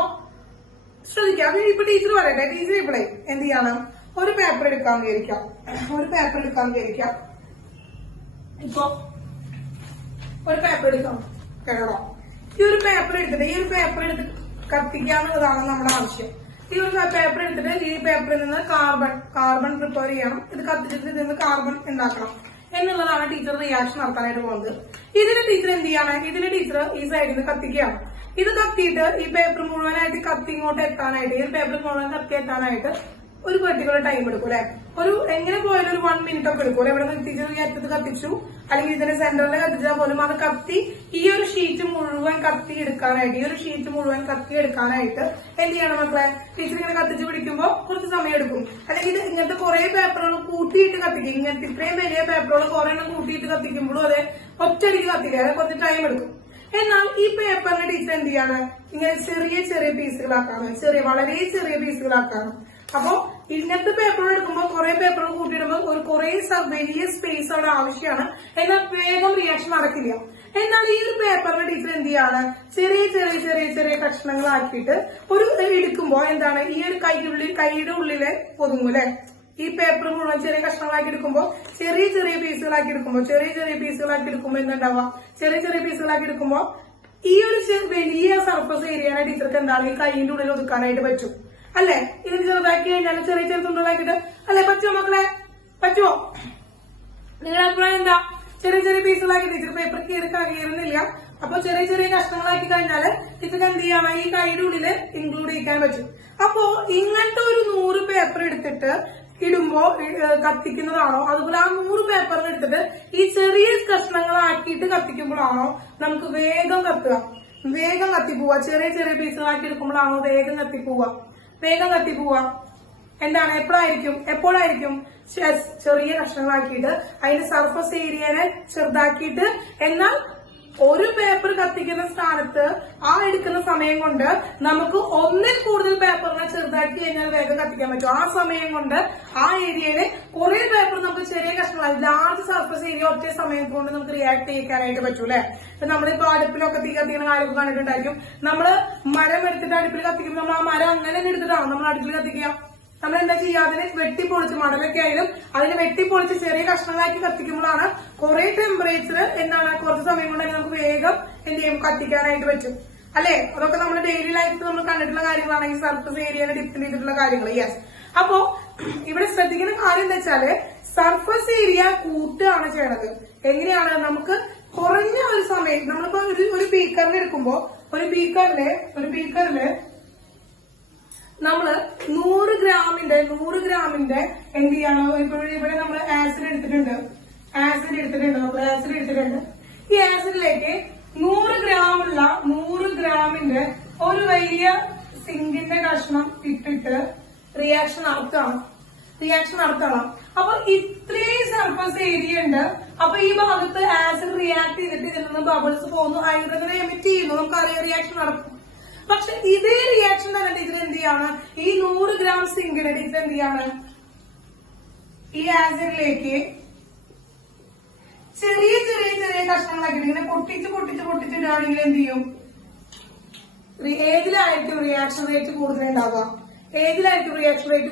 ശ്രദ്ധിക്കാം. ഇപ്പൊ ടീച്ചർ പറയട്ടെ. ടീച്ചർ ഇപ്പോഴേ എന്ത് ചെയ്യണം? ഒരു പേപ്പർ എടുക്കാൻ വിചാരിക്കാം. ഇപ്പൊ ഒരു പേപ്പർ എടുക്കാം കേട്ടോ. ഈ ഒരു പേപ്പർ എടുത്ത് കത്തിക്കാന്നുള്ളതാണ് നമ്മുടെ ആവശ്യം. ഈ ഒരു പേപ്പർ എടുത്തിട്ട് ഈ പേപ്പറിൽ നിന്ന് കാർബൺ പ്രിപ്പയർ ചെയ്യണം. ഇത് കത്തിച്ചിട്ട് ഇതിൽ നിന്ന് കാർബൺ ഉണ്ടാക്കണം എന്നുള്ളതാണ് ടീച്ചർ റിയാക്ഷൻ നടത്താനായിട്ട് പോകുന്നത്. ഇതിന് ടീച്ചർ എന്ത് ചെയ്യാണ്? ഇതിന് ടീച്ചർ ഈ സൈഡിൽ നിന്ന് കത്തിക്കുകയാണ്. ഇത് കത്തിയിട്ട് ഈ പേപ്പർ മുഴുവനായിട്ട് കത്തി ഇങ്ങോട്ട് എത്താനായിട്ട്, ഈ പേപ്പർ മുഴുവൻ കത്തി എത്താനായിട്ട് ഒരു പെർട്ടിക്കുലർ ടൈം എടുക്കും അല്ലെ. ഒരു എങ്ങനെ പോയാലും ഒരു 1 മിനിറ്റ് ഒക്കെ എടുക്കും. ഇവിടെ ടീച്ചർ ഈ അറ്റത്ത് കത്തിച്ചു, അല്ലെങ്കിൽ ഇതിന്റെ സെന്ററിൽ കത്തിച്ചാൽ പോലും അത് കത്തി ഈ ഒരു ഷീറ്റ് മുഴുവൻ കത്തി എടുക്കാനായിട്ട് എന്ത് ചെയ്യണം മക്കളെ? ടീച്ചർ ഇങ്ങനെ കത്തിച്ച് പിടിക്കുമ്പോൾ കുറച്ച് സമയം എടുക്കും. അല്ലെങ്കിൽ ഇങ്ങനത്തെ കുറെ പേപ്പറുകൾ കൂട്ടിയിട്ട് കത്തിക്കും. ഇങ്ങനത്തെ ഇത്രയും വലിയ പേപ്പറുകൾ കുറെ എണ്ണം കൂട്ടിയിട്ട് കത്തിക്കുമ്പോഴും അതെ ഒറ്റയടിക്ക് കത്തിക്കുക, അതെ കുറച്ച് ടൈം എടുക്കും. എന്നാൽ ഈ പേപ്പറിന്റെ ടീച്ചർ എന്ത് ചെയ്യാണ്? ഇങ്ങനെ ചെറിയ പീസുകളാക്കാണ്, വളരെ ചെറിയ പീസുകളാക്കാണ്. അപ്പൊ ഇങ്ങനത്തെ പേപ്പറുകൾ എടുക്കുമ്പോൾ കുറെ പേപ്പറുകൾ കൂട്ടിയിടുമ്പോൾ കുറെ വലിയ സ്പേസ് അവിടെ ആവശ്യമാണ്. എന്നാൽ വേഗം റിയാക്ഷൻ നടക്കില്ല. എന്നാൽ ഈ ഒരു പേപ്പറിന്റെ ടീച്ചർ എന്ത് ചെയ്യാണ്? ചെറിയ കഷ്ണങ്ങളാക്കിയിട്ട് ഒരു എടുക്കുമ്പോ എന്താണ് ഈ ഒരു കൈയുടെ ഉള്ളിലെ ഒതുങ്ങും അല്ലെ. ഈ പേപ്പർ മുഴുവൻ ചെറിയ കഷ്ണങ്ങളാക്കി എടുക്കുമ്പോൾ ചെറിയ പീസുകളാക്കി എടുക്കുമ്പോൾ എന്തുണ്ടാവുക? ചെറിയ പീസുകളാക്കി എടുക്കുമ്പോൾ ഈ ഒരു വലിയ സർഫസ് ഏരിയയാണ് ടീച്ചർക്ക് എന്താണ് ഈ കൈയുടെ ഉള്ളിൽ ഒതുക്കാനായിട്ട് പറ്റും അല്ലെ. ഇതിന് ചെറുതാക്കി കഴിഞ്ഞാൽ ചെറിയ തുണ്ടുകളാക്കിയിട്ട് അല്ലെ പറ്റുമോ മക്കളെ? പറ്റുമോ? നിങ്ങളുടെ അഭിപ്രായം എന്താ? ചെറിയ പീസുകളാക്കി ടീച്ചർ പേപ്പർ കീറുന്നില്ല. അപ്പൊ ചെറിയ കഷ്ണങ്ങളാക്കി കഴിഞ്ഞാൽ ടീച്ചർക്ക് എന്ത് ചെയ്യണം? ഈ കൈയുടെ ഉള്ളില് ഇൻക്ലൂഡ് ചെയ്യാൻ പറ്റും. അപ്പോ ഇങ്ങനത്തെ ഒരു 100 പേപ്പർ എടുത്തിട്ട് ഇടുമ്പോ കത്തിക്കുന്നതാണോ, അതുപോലെ ആ 100 പേപ്പറിന് എടുത്തിട്ട് ഈ ചെറിയ കഷ്ണങ്ങളാക്കിയിട്ട് കത്തിക്കുമ്പോഴാണോ നമുക്ക് വേഗം കത്തിപ്പോവുക? ചെറിയ പീസുകളാക്കി എടുക്കുമ്പോഴാണോ വേഗം കത്തിപ്പോവുക? എന്താണ്? എപ്പോഴായിരിക്കും? ചെറിയ കഷ്ണങ്ങളാക്കിയിട്ട് അതിന്റെ സർഫസ് ഏരിയനെ ചെറുതാക്കിയിട്ട്, എന്നാൽ ഒരു പേപ്പർ കത്തിക്കുന്ന സ്ഥാനത്ത് ആ എടുക്കുന്ന സമയം കൊണ്ട് നമുക്ക് ഒന്നിൽ കൂടുതൽ പേപ്പറിനെ ചെറുതാക്കി കഴിഞ്ഞാൽ വേഗം കത്തിക്കാൻ പറ്റും. ആ സമയം കൊണ്ട് ആ ഏരിയയില് കുറെ പേപ്പർ നമുക്ക് ചെറിയ കഷ്ണങ്ങളായി ലാർജ് സർഫസ് ഏരിയ ഒറ്റ സമയം കൊണ്ട് നമുക്ക് റിയാക്ട് ചെയ്യിക്കാനായിട്ട് പറ്റൂ അല്ലെ. നമ്മളിപ്പോ അടുപ്പിലൊക്കെ തീ കത്തിക്കുന്ന കാര്യമൊക്കെ കണ്ടിട്ടുണ്ടായിരിക്കും. നമ്മള് മരം എടുത്തിട്ട് അടുപ്പിൽ കത്തിക്കുമ്പോൾ നമ്മൾ ആ മരം അങ്ങനെ എടുത്തിട്ടാണ് നമ്മൾ അടുപ്പിൽ കത്തിക്കുക. നമ്മൾ എന്താ ചെയ്യുക? അതിനെ വെട്ടിപ്പൊളിച്ച് മടലൊക്കെ ആയാലും അതിനെ വെട്ടിപ്പൊളിച്ച് ചെറിയ കഷ്ണങ്ങളാക്കി കത്തിക്കുമ്പോഴാണ് കുറെ ടെമ്പറേച്ചർ എന്താണ് കുറച്ച് സമയം കൊണ്ട് തന്നെ നമുക്ക് വേഗം എന്ത് ചെയ്യും? കത്തിക്കാനായിട്ട് പറ്റും അല്ലെ. അതൊക്കെ നമ്മുടെ ഡെയിലി ലൈഫിൽ നമ്മൾ കണ്ടിട്ടുള്ള കാര്യങ്ങളാണ്, ഈ സർഫസ് ഏരിയയിൽ ഡിപ്പെൻഡ് ചെയ്തിട്ടുള്ള കാര്യങ്ങൾ. യെസ്. അപ്പോ ഇവിടെ ശ്രദ്ധിക്കുന്ന കാര്യം എന്താ വെച്ചാല് സർഫസ് ഏരിയ കൂട്ടുകയാണ് ചെയ്യണത്. എങ്ങനെയാണ്? നമുക്ക് കുറഞ്ഞ ഒരു സമയം നമ്മളിപ്പോ ഒരു ബീക്കറിൽ എടുക്കുമ്പോ ഒരു ബീക്കറില് നമ്മള് 100 ഗ്രാമിന്റെ എന്ത് ചെയ്യണം? ഇവിടെ നമ്മൾ ആസിഡ് എടുത്തിട്ടുണ്ട്. ഈ ആസിഡിലേക്ക് 100 ഗ്രാമിന്റെ ഒരു വലിയ സിങ്കിന്റെ കഷ്ണം ഇട്ടിട്ട് റിയാക്ഷൻ നടത്തണം. അപ്പൊ ഇത്രയും സർഫസ് ഏരിയ ഉണ്ട്. അപ്പൊ ഈ ഭാഗത്ത് ആസിഡ് റിയാക്ട് ചെയ്തിട്ട് ഇതിൽ നിന്ന് ബബിൾസ് പോകുന്നു, ഹൈഡ്രജനെ എമിറ്റ് ചെയ്യുന്നു. നമുക്കറിയാം റിയാക്ഷൻ നടക്കും. പക്ഷെ ഇതേ റിയാക്ഷൻ തന്നെ ടീച്ചർ എന്ത് ചെയ്യാണ്? ഈ 100 ഗ്രാം സിങ്കിന് ടീച്ചർ എന്ത് ചെയ്യാണ്? ഈ ആസിഡിലേക്ക് ചെറിയ കഷ്ണങ്ങളാക്കി ഇങ്ങനെ പൊട്ടിച്ചിടുകയാണെങ്കിൽ എന്ത് ചെയ്യും? ഏതിലായിരിക്കും റിയാക്ഷൻ റേറ്റ്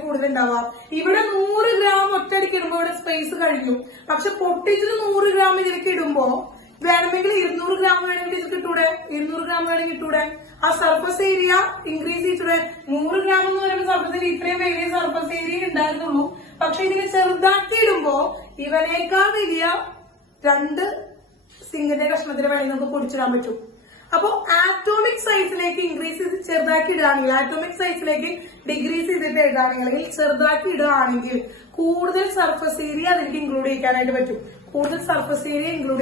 കൂടുതലുണ്ടാവുക? ഇവിടെ 100 ഗ്രാം ഒറ്റയടിക്ക് ഇടുമ്പോ ഇവിടെ സ്പേസ് കഴിഞ്ഞു. പക്ഷെ പൊട്ടിച്ചിട്ട് 100 ഗ്രാം ഇതിലേക്ക് ഇടുമ്പോ വേണമെങ്കിൽ 200 ഗ്രാം വേണമെങ്കിൽ ഇത് കിട്ടൂടെ? 200 ഗ്രാം വേണമെങ്കിൽ കിട്ടൂടെ? ആ സർഫസ് ഏരിയ ഇൻക്രീസ് ചെയ്തൂടെ? 100 ഗ്രാം എന്ന് പറയുമ്പോൾ സർഫസ് ഏരിയ ഇത്രയും വലിയ സർഫസ് ഏരിയ ഉണ്ടായിരുന്നുള്ളൂ. പക്ഷെ ഇതിനെ ചെറുതാക്കി ഇടുമ്പോ ഇവനേക്കാൾ വലിയ 2 സിങ്കിന്റെ കഷ്ണത്തിന് വേണമെങ്കിൽ നമുക്ക് പൊടിച്ചിടാൻ പറ്റും. അപ്പോ ആറ്റോമിക് സൈസിലേക്ക് ചെറുതാക്കി ഇടുകയാണെങ്കിൽ, ആറ്റോമിക് സൈസിലേക്ക് ഡിഗ്രീസ് ചെയ്തിട്ട് ഇടുകയാണെങ്കിൽ, അല്ലെങ്കിൽ ചെറുതാക്കി ഇടുകയാണെങ്കിൽ കൂടുതൽ സർഫസ് ഏരിയ അതിലേക്ക് ഇൻക്ലൂഡ് ചെയ്യിക്കാനായിട്ട് പറ്റും. സർഫസ് ഏരിയ ഇൻക്ലൂഡ്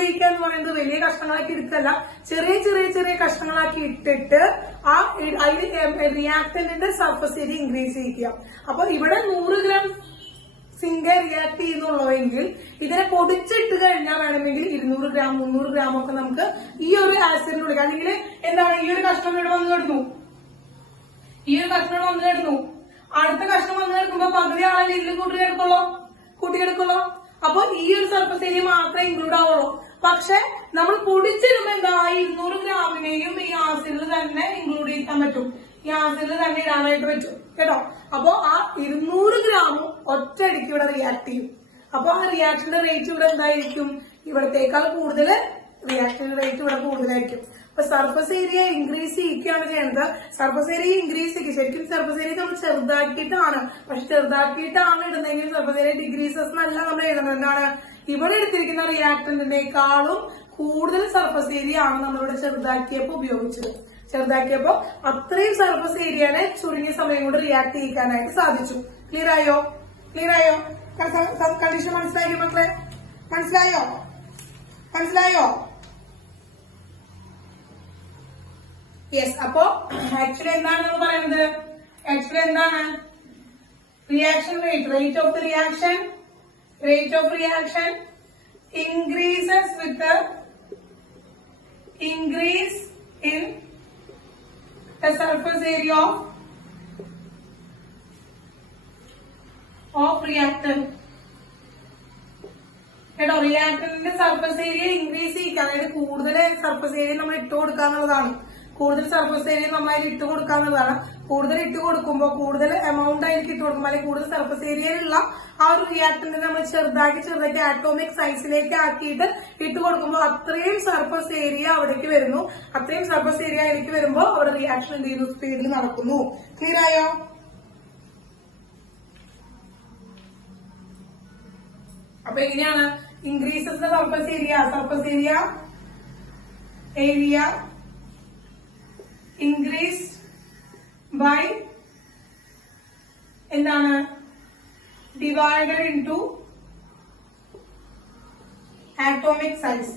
ചെയ്യിക്കുക എന്ന് പറയുന്നത് വലിയ കഷ്ണങ്ങളാക്കി എടുക്കല്ല, ചെറിയ കഷ്ണങ്ങളാക്കി ഇട്ടിട്ട് ആ അതിന് റിയാക്ടന്റിന്റെ സർഫസ് ഏരിയ ഇൻക്രീസ് ചെയ്യിക്കുക. അപ്പൊ ഇവിടെ 100 ഗ്രാം സിങ്ക റിയാക്ട് ചെയ്യുന്നുള്ളൂവെങ്കിൽ ഇതിനെ പൊടിച്ചിട്ട് കഴിഞ്ഞാൽ വേണമെങ്കിൽ 200 ഗ്രാം 300 ഗ്രാം ഒക്കെ നമുക്ക് ഈ ഒരു ആസിഡിനുള്ളിൽ, അല്ലെങ്കിൽ എന്താണ് ഈ ഒരു കഷ്ണം ഇവിടെ വന്നു കിടന്നു, അടുത്ത കഷ്ണം വന്നു കിടക്കുമ്പോ പകുതി ആളെ ഇതിൽ കൂട്ടിയെടുക്കുള്ളൂ. അപ്പൊ ഈ ഒരു സർഫസ് ഏരിയ മാത്രമേ ഇൻക്ലൂഡ് ആവുള്ളൂ. പക്ഷെ നമ്മൾ പൊടിച്ചിടുമ്പോ എന്താ 200 ഗ്രാമിനെയും ഈ ആസിഡിൽ തന്നെ ഇൻക്ലൂഡ് ചെയ്യാൻ പറ്റും, ഈ ആസിഡിൽ തന്നെ ഇടാനായിട്ട് പറ്റും കേട്ടോ. അപ്പൊ ആ 200 ഗ്രാമും ഒറ്റയടിക്ക് ഇവിടെ റിയാക്ട് ചെയ്യും. അപ്പൊ ആ റിയാക്ഷന്റെ റേറ്റ് ഇവിടെ എന്തായിരിക്കും, ഇവിടത്തേക്കാൾ കൂടുതൽ റിയാക്ഷന്റെ റേറ്റ് ഇവിടെ കൂടുതലായിരിക്കും. അപ്പൊ സർഫസ് ഏരിയ ഇൻക്രീസ് ചെയ്യിക്കുകയാണ് ചെയ്യുന്നത്. സർഫസ് ഏരിയ ഇൻക്രീസ് ചെയ്യും, ശരിക്കും സർഫസ് ഏരിയ നമ്മൾ ചെറുതാക്കിയിട്ടാണ്, പക്ഷെ ചെറുതാക്കിയിട്ടാണ് ഇടുന്നതെങ്കിൽ സർഫസ് ഏരിയ ഡിഗ്രീസസ് എന്നല്ല നമ്മൾ എഴുതുന്നത്. എന്താണ് ഇവിടെ എടുത്തിരിക്കുന്ന റിയാക്ടന്റിനേക്കാളും കൂടുതൽ സർഫസ് ഏരിയ ആണ് നമ്മളിവിടെ ചെറുതാക്കിയപ്പോ ഉപയോഗിച്ചത്. ചെറുതാക്കിയപ്പോ അത്രയും സർഫസ് ഏരിയനെ ചുരുങ്ങിയ സമയം കൊണ്ട് റിയാക്ട് ചെയ്യിക്കാനായിട്ട് സാധിച്ചു. ക്ലിയർ ആയോ? ക്ലിയർ ആയോ? കണ്ടീഷൻ മനസ്സിലായോ മക്കളെ? മനസ്സിലായോ? മനസ്സിലായോ? യെസ്. അപ്പോ ആക്ച്വലി എന്താണ് നമ്മൾ പറയുന്നത്? ആക്ച്വലി എന്താണ് reaction rate, rate of the reaction, rate of reaction increases with the increase in the surface area of reactant. കേട്ടോ, റിയാക്ടന്റിന്റെ സർഫസ് ഏരിയ ഇൻക്രീസ് ചെയ്യിക്കുക, അതായത് കൂടുതൽ സർഫസ് ഏരിയ നമ്മൾ ഇട്ട് കൊടുക്കാന്നുള്ളതാണ്. കൂടുതൽ സർഫസ് ഏരിയ നമ്മൾ അതിൽ ഇട്ട് കൊടുക്കാന്നുള്ളതാണ്. കൂടുതൽ ഇട്ട് കൊടുക്കുമ്പോൾ, കൂടുതൽ എമൗണ്ട് ആയിരിക്കും ഇട്ട് കൊടുക്കുമ്പോൾ, അല്ലെങ്കിൽ കൂടുതൽ സർഫസ് ഏരിയയിലുള്ള ആ ഒരു റിയാക്ടന്റിനെ നമ്മൾ ചെറുതാക്കി ആറ്റോമിക് സൈസിലേക്ക് ആക്കിയിട്ട് ഇട്ട് കൊടുക്കുമ്പോൾ അത്രയും സർഫസ് ഏരിയ അവിടേക്ക് വരുന്നു. അത്രയും സർഫസ് ഏരിയ അതിലേക്ക് വരുമ്പോൾ അവിടെ റിയാക്ഷൻ എന്ത് ചെയ്യുന്നു, സ്പീഡിൽ നടക്കുന്നു. ക്ലിയർ ആയോ? അപ്പൊ എങ്ങനെയാണ് increases the surface area increase by എന്താണ് divided into atomic size.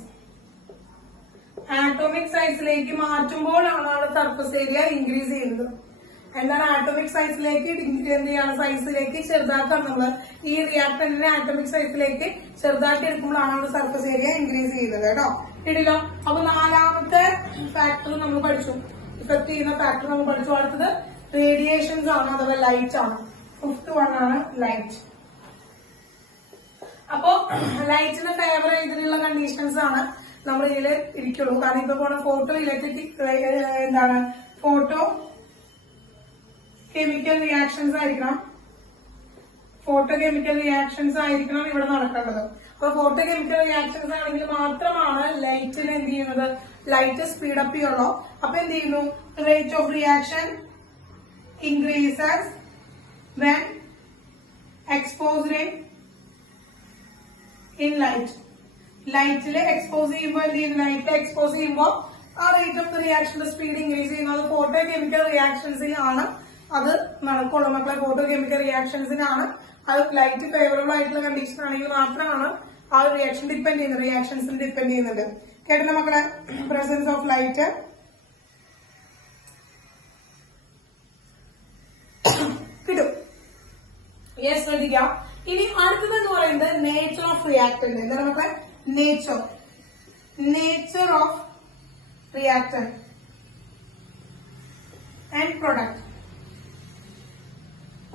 Atomic സൈസിലേക്ക് മാറ്റുമ്പോഴാണ് അവിടെ സർഫസ് ഏരിയ ഇൻക്രീസ് ചെയ്യുന്നത്. എന്താണ് ആറ്റോമിക് സൈസിലേക്ക് എന്ത് ചെയ്യാണ്, സൈസിലേക്ക് ചെറുതാക്കാൻ നമ്മള് ഈ റിയാക്ടന്റിനെ ആറ്റോമിക് സൈസിലേക്ക് ചെറുതാക്കി എടുക്കുമ്പോഴാണ് അവിടെ സർഫസ് ഏരിയ ഇൻക്രീസ് ചെയ്യുന്നത്. കേട്ടോ, ഇടില്ലോ. അപ്പൊ നാലാമത്തെ ഫാക്ടർ നമ്മൾ പഠിച്ചു, ഇഫക്ട് ചെയ്യുന്ന ഫാക്ടർ നമ്മൾ പഠിച്ചു. അടുത്തത് റേഡിയേഷൻസ് ആണ്, അഥവാ ലൈറ്റ് ആണ്. ഫിഫ്ത് വൺ ആണ് ലൈറ്റ്. അപ്പോ ലൈറ്റിന് ഫേവർ ചെയ്തിട്ടുള്ള കണ്ടീഷൻസ് ആണ് നമ്മൾ ഇതിൽ ഇരിക്കുള്ളൂ. കാരണം ഇപ്പൊ പോണ ഫോട്ടോ ഇലക്ട്രിക് എന്താണ് ഫോട്ടോ കെമിക്കൽ റിയാക്ഷൻസ് ആയിരിക്കണം, ഫോട്ടോ കെമിക്കൽ റിയാക്ഷൻസ് ആയിരിക്കണം ഇവിടെ നടക്കേണ്ടത്. അപ്പൊ ഫോട്ടോ കെമിക്കൽ റിയാക്ഷൻസ് ആണെങ്കിൽ മാത്രമാണ് ലൈറ്റിന് എന്ത് ചെയ്യുന്നത്, ലൈറ്റ് സ്പീഡപ്പ് ചെയ്യുള്ളൂ. അപ്പൊ എന്ത് ചെയ്യുന്നു, rate of reaction increases when exposed in light. ലൈറ്റില് എക്സ്പോസ് ചെയ്യുമ്പോൾ എന്ത് ചെയ്യുന്നു, ലൈറ്റ് എക്സ്പോസ് ചെയ്യുമ്പോൾ ആ റേറ്റ് ഓഫ് ദ റിയാക്ഷന്റെ സ്പീഡ് ഇൻക്രീസ് ചെയ്യുന്നു. അത് ഫോട്ടോ കെമിക്കൽ റിയാക്ഷൻസിലാണ് അത് നടക്കുള്ളൂ മക്കളെ. ഫോട്ടോ കെമിക്കൽ റിയാക്ഷൻസിനാണ് അത് ലൈറ്റ് ഫേവറബിൾ ആയിട്ടുള്ള കണ്ടീഷൻ ആണെങ്കിൽ മാത്രമാണ് ആ ഒരു റിയാക്ഷൻ ഡിപ്പെൻഡ് ചെയ്യുന്നത്, റിയാക്ഷൻസിന് ഡിപ്പെൻഡ് ചെയ്യുന്നുണ്ട്. കേട്ടോ മക്കളെ, പ്രസൻസ് ഓഫ് ലൈറ്റ് കിട്ടും. യെസ്, ശ്രദ്ധിക്കാം. ഇനി അടുത്തതെന്ന് പറയുന്നത് നേച്ചർ ഓഫ് റിയാക്ടന്റ്. എന്താണ് മക്കളെ? Nature of reactant and product.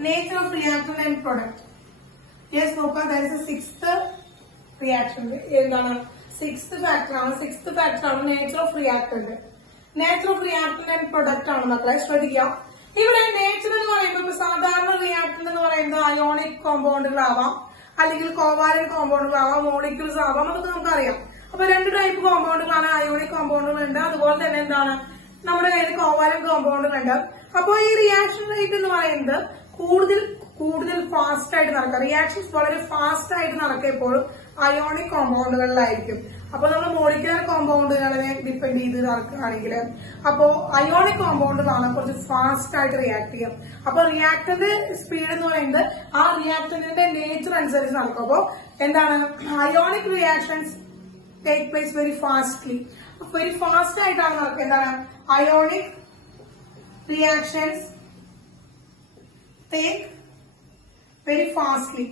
Nature of reactant and product. Yes, നോക്കാം. That is the sixth reaction. എന്താണ് സിക്സ്ത് ഫാക്ടർ ആണ്. സിക്സ്ത് ഫാക്ടർ ആണ് nature of reactant. Nature of reactant and product ആണ് മക്കളെ. ശ്രദ്ധിക്കാം. ഇവിടെ നേച്ചർ എന്ന് പറയുമ്പോൾ സാധാരണ റിയാക്ടന്റ് എന്ന് പറയുന്നത് അയോണിക് കോമ്പൗണ്ടുകളാവാം, അല്ലെങ്കിൽ കോവാലന്റ് കോമ്പൗണ്ടുകളാവാം, മോളിക്യൂൾസ് ആവാം. അതൊക്കെ നമുക്കറിയാം. അപ്പൊ രണ്ട് ടൈപ്പ് കോമ്പൗണ്ടുകളാണ്. അയോണിക് കോമ്പൗണ്ടുകൾ ഉണ്ട്, അതുപോലെ തന്നെ എന്താണ് നമ്മുടെ കയ്യിൽ കോവാലന്റ് കോമ്പൗണ്ടുകൾ ഉണ്ട്. അപ്പൊ ഈ റിയാക്ഷൻ റേറ്റ് എന്ന് പറയുന്നത് കൂടുതൽ ഫാസ്റ്റ് ആയിട്ട് നടക്കുക, റിയാക്ഷൻസ് വളരെ ഫാസ്റ്റ് ആയിട്ട് നടക്കുക എപ്പോഴും അയോണിക് കോമ്പൗണ്ടുകളിലായിരിക്കും. അപ്പൊ നമ്മൾ മോളിക്കുലർ കോമ്പൗണ്ടുകളെ ഡിപ്പെൻഡ് ചെയ്ത് നടക്കുകയാണെങ്കിൽ അപ്പോ അയോണിക് കോമ്പൗണ്ടുകളാണ് കുറച്ച് ഫാസ്റ്റ് ആയിട്ട് റിയാക്ട് ചെയ്യാം. അപ്പൊ റിയാക്ടന്റ് സ്പീഡ് എന്ന് പറയുന്നത് ആ റിയാക്ടന്റിന്റെ നേച്ചർ അനുസരിച്ച് നടക്കും. അപ്പോ എന്താണ് ionic reactions take place very fastly. Very fast ആയിട്ടാണ് നടക്കുക. എന്താണ് ionic reactions take very fastly.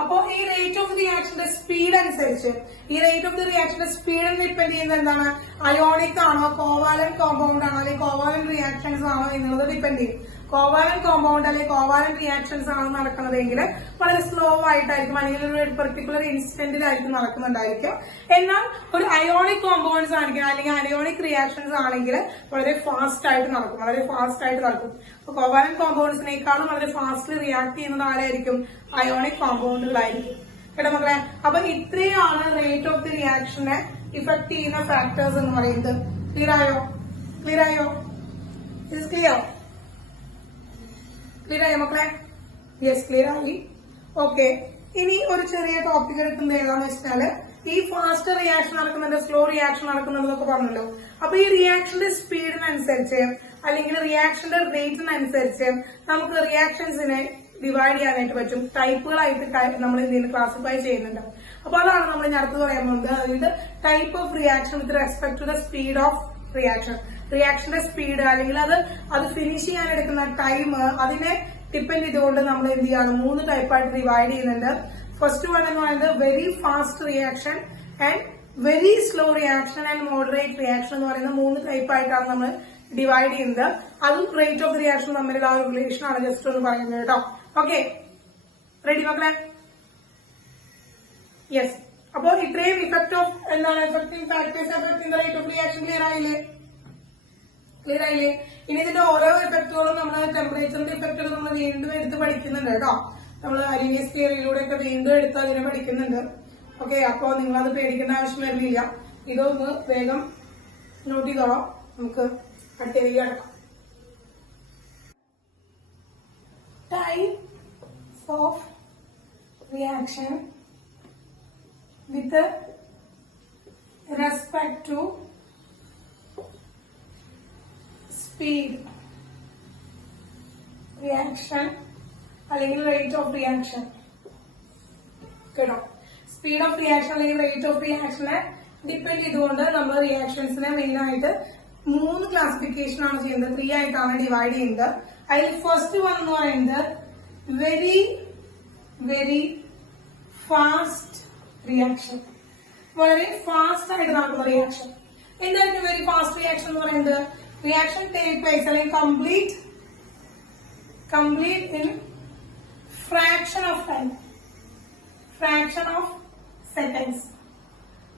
അപ്പോ ഈ റേറ്റ് ഓഫ് റിയാക്ഷന്റെ സ്പീഡ് അനുസരിച്ച് ഈ റേറ്റ് ഓഫ് ദി റിയാക്ഷന്റെ സ്പീഡ് ഡിപ്പെൻഡ് ചെയ്യുന്നത് എന്താണ്, അയോണിക് ആണോ, കോവാലന്റ് കോമ്പൗണ്ട് ആണോ, അല്ലെങ്കിൽ കോവാലന്റ് റിയാക്ഷൻസ് ആണോ എന്നുള്ളത് ഡിപ്പെൻഡ് ചെയ്യും. കോവാലന്റ് കോമ്പൗണ്ട് അല്ലെങ്കിൽ കോവാലന്റ് റിയാക്ഷൻസ് ആണ് നടക്കുന്നതെങ്കിൽ വളരെ സ്ലോ ആയിട്ടായിരിക്കും, അല്ലെങ്കിൽ ഒരു പെർട്ടിക്കുലർ ഇൻസ്റ്റന്റിലായിരിക്കും നടക്കുന്നുണ്ടായിരിക്കും. എന്നാൽ ഒരു അയോണിക് കോമ്പൗണ്ട്സ് ആണെങ്കിൽ അല്ലെങ്കിൽ അയോണിക് റിയാക്ഷൻസ് ആണെങ്കിൽ വളരെ ഫാസ്റ്റ് ആയിട്ട് നടക്കും, വളരെ ഫാസ്റ്റ് ആയിട്ട് നടക്കും. അപ്പൊ കോവാലന്റ് കോമ്പൗണ്ട്സിനേക്കാളും വളരെ ഫാസ്റ്റ്ലി റിയാക്ട് ചെയ്യുന്നത് ആരായിരിക്കും? അയോണിക് കോമ്പൗണ്ടുകളായിരിക്കും. കേട്ടോ മക്കളെ? അപ്പൊ ഇത്രയാണ് റേറ്റ് ഓഫ് ദി റിയാക്ഷനെ ഇഫക്ട് ചെയ്യുന്ന ഫാക്ടേഴ്സ് എന്ന് പറയുന്നത്. ക്ലിയർ ആയോ? ക്ലിയർ ആയോ? Is clear? ക്ലിയർ ആയോ മക്കളെ? യെസ്, ക്ലിയർ ആയി. ഓക്കെ, ഇനി ഒരു ചെറിയ ടോപ്പിക് എടുക്കുന്നത് ഏതാന്ന് വെച്ചാല് ഈ ഫാസ്റ്റ് റിയാക്ഷൻ നടക്കുന്നുണ്ട്, സ്ലോ റിയാക്ഷൻ നടക്കുന്നുണ്ട് എന്നൊക്കെ പറഞ്ഞല്ലോ. അപ്പൊ ഈ റിയാക്ഷന്റെ സ്പീഡിനനുസരിച്ച് അല്ലെങ്കിൽ റിയാക്ഷന്റെ റേറ്റിനനുസരിച്ച് നമുക്ക് റിയാക്ഷൻസിനെ ഡിവൈഡ് ചെയ്യാനായിട്ട് പറ്റും. ടൈപ്പുകളായിട്ട് നമ്മൾ ഇതിൽ ക്ലാസിഫൈ ചെയ്യുന്നുണ്ട്. അപ്പൊ അതാണ് നമ്മൾ ഇനി അടുത്ത് പറയാൻ പോകുന്നത്. അതായത് type of reaction with respect to the speed of reaction. റിയാക്ഷന്റെ സ്പീഡ് അല്ലെങ്കിൽ അത് ഫിനിഷ് ചെയ്യാൻ എടുക്കുന്ന ടൈം, അതിനെ ഡിപ്പെൻഡ് ചെയ്തുകൊണ്ട് നമ്മൾ എന്ത് ചെയ്യാണ്? 3 ടൈപ്പായിട്ട് ഡിവൈഡ് ചെയ്യുന്നുണ്ട്. ഫസ്റ്റ് വൺ എന്ന് പറയുന്നത് very fast reaction and very slow reaction and moderate reaction എന്ന് പറയുന്ന 3 ടൈപ്പായിട്ടാണ് നമ്മൾ ഡിവൈഡ് ചെയ്യുന്നത്. അതും റേറ്റ് ഓഫ് റിയാക്ഷൻ തമ്മിലുള്ള ആ റിലേഷൻ ആണ് ജസ്റ്റ് ഒന്ന് പറയുന്നത് കേട്ടോ. ഓക്കെ, റെഡി മക്കളെ? യെസ്. അപ്പോൾ ഇത്രയും ഇഫക്ട് ഓഫ് എന്താണ് affecting factors affecting rate of reaction clear ആയില്ലേ? ക്ലിയർ ആയില്ലേ? ഇനി ഇതിന്റെ ഓരോ ഇഫക്റ്റുകളും നമ്മൾ ടെമ്പറേച്ചറിന്റെ ഇഫക്റ്റുകൾ നമ്മൾ വീണ്ടും എടുത്ത് പഠിക്കുന്നുണ്ട് കേട്ടോ. നമ്മൾ അരിനിയസ് തിയറിയിലൂടെ ഒക്കെ വീണ്ടും എടുത്ത് അതിനെ പഠിക്കുന്നുണ്ട്. ഓക്കെ, അപ്പൊ നിങ്ങളത് പേടിക്കേണ്ട ആവശ്യം വരുന്നില്ല. ഇതൊന്ന് വേഗം നോട്ട് ചെയ്തോളാം. നമുക്ക് അടുത്തേക്ക് കിടക്കാം. Types of reaction with respect to speed reaction അല്ലെങ്കിൽ rate of reaction. കേട്ടോ? സ്പീഡ് ഓഫ് റിയാക്ഷൻ അല്ലെങ്കിൽ റേറ്റ് ഓഫ് റിയാക്ഷനെ ഡിപ്പെൻഡ് ചെയ്തുകൊണ്ട് നമ്മൾ റിയാക്ഷൻസിനെ മെയിൻ ആയിട്ട് 3 ക്ലാസിഫിക്കേഷൻ ആണ് ചെയ്യുന്നത്. 3 ആയിട്ടാണ് ഡിവൈഡ് ചെയ്യുന്നത്. അതിൽ ഫസ്റ്റ് വൺ എന്ന് പറയുന്നത് വെരി വെരി ഫാസ്റ്റ് റിയാക്ഷൻ. വളരെ ഫാസ്റ്റ് ആയിട്ട് നടക്കുന്ന റിയാക്ഷൻ. എന്തായിരിക്കും വെരി ഫാസ്റ്റ് റിയാക്ഷൻ എന്ന് പറയുന്നത്? റിയാക്ഷൻ ടേക്ക് പ്ലേസ് അല്ലെങ്കിൽ complete in fraction of time, fraction of seconds.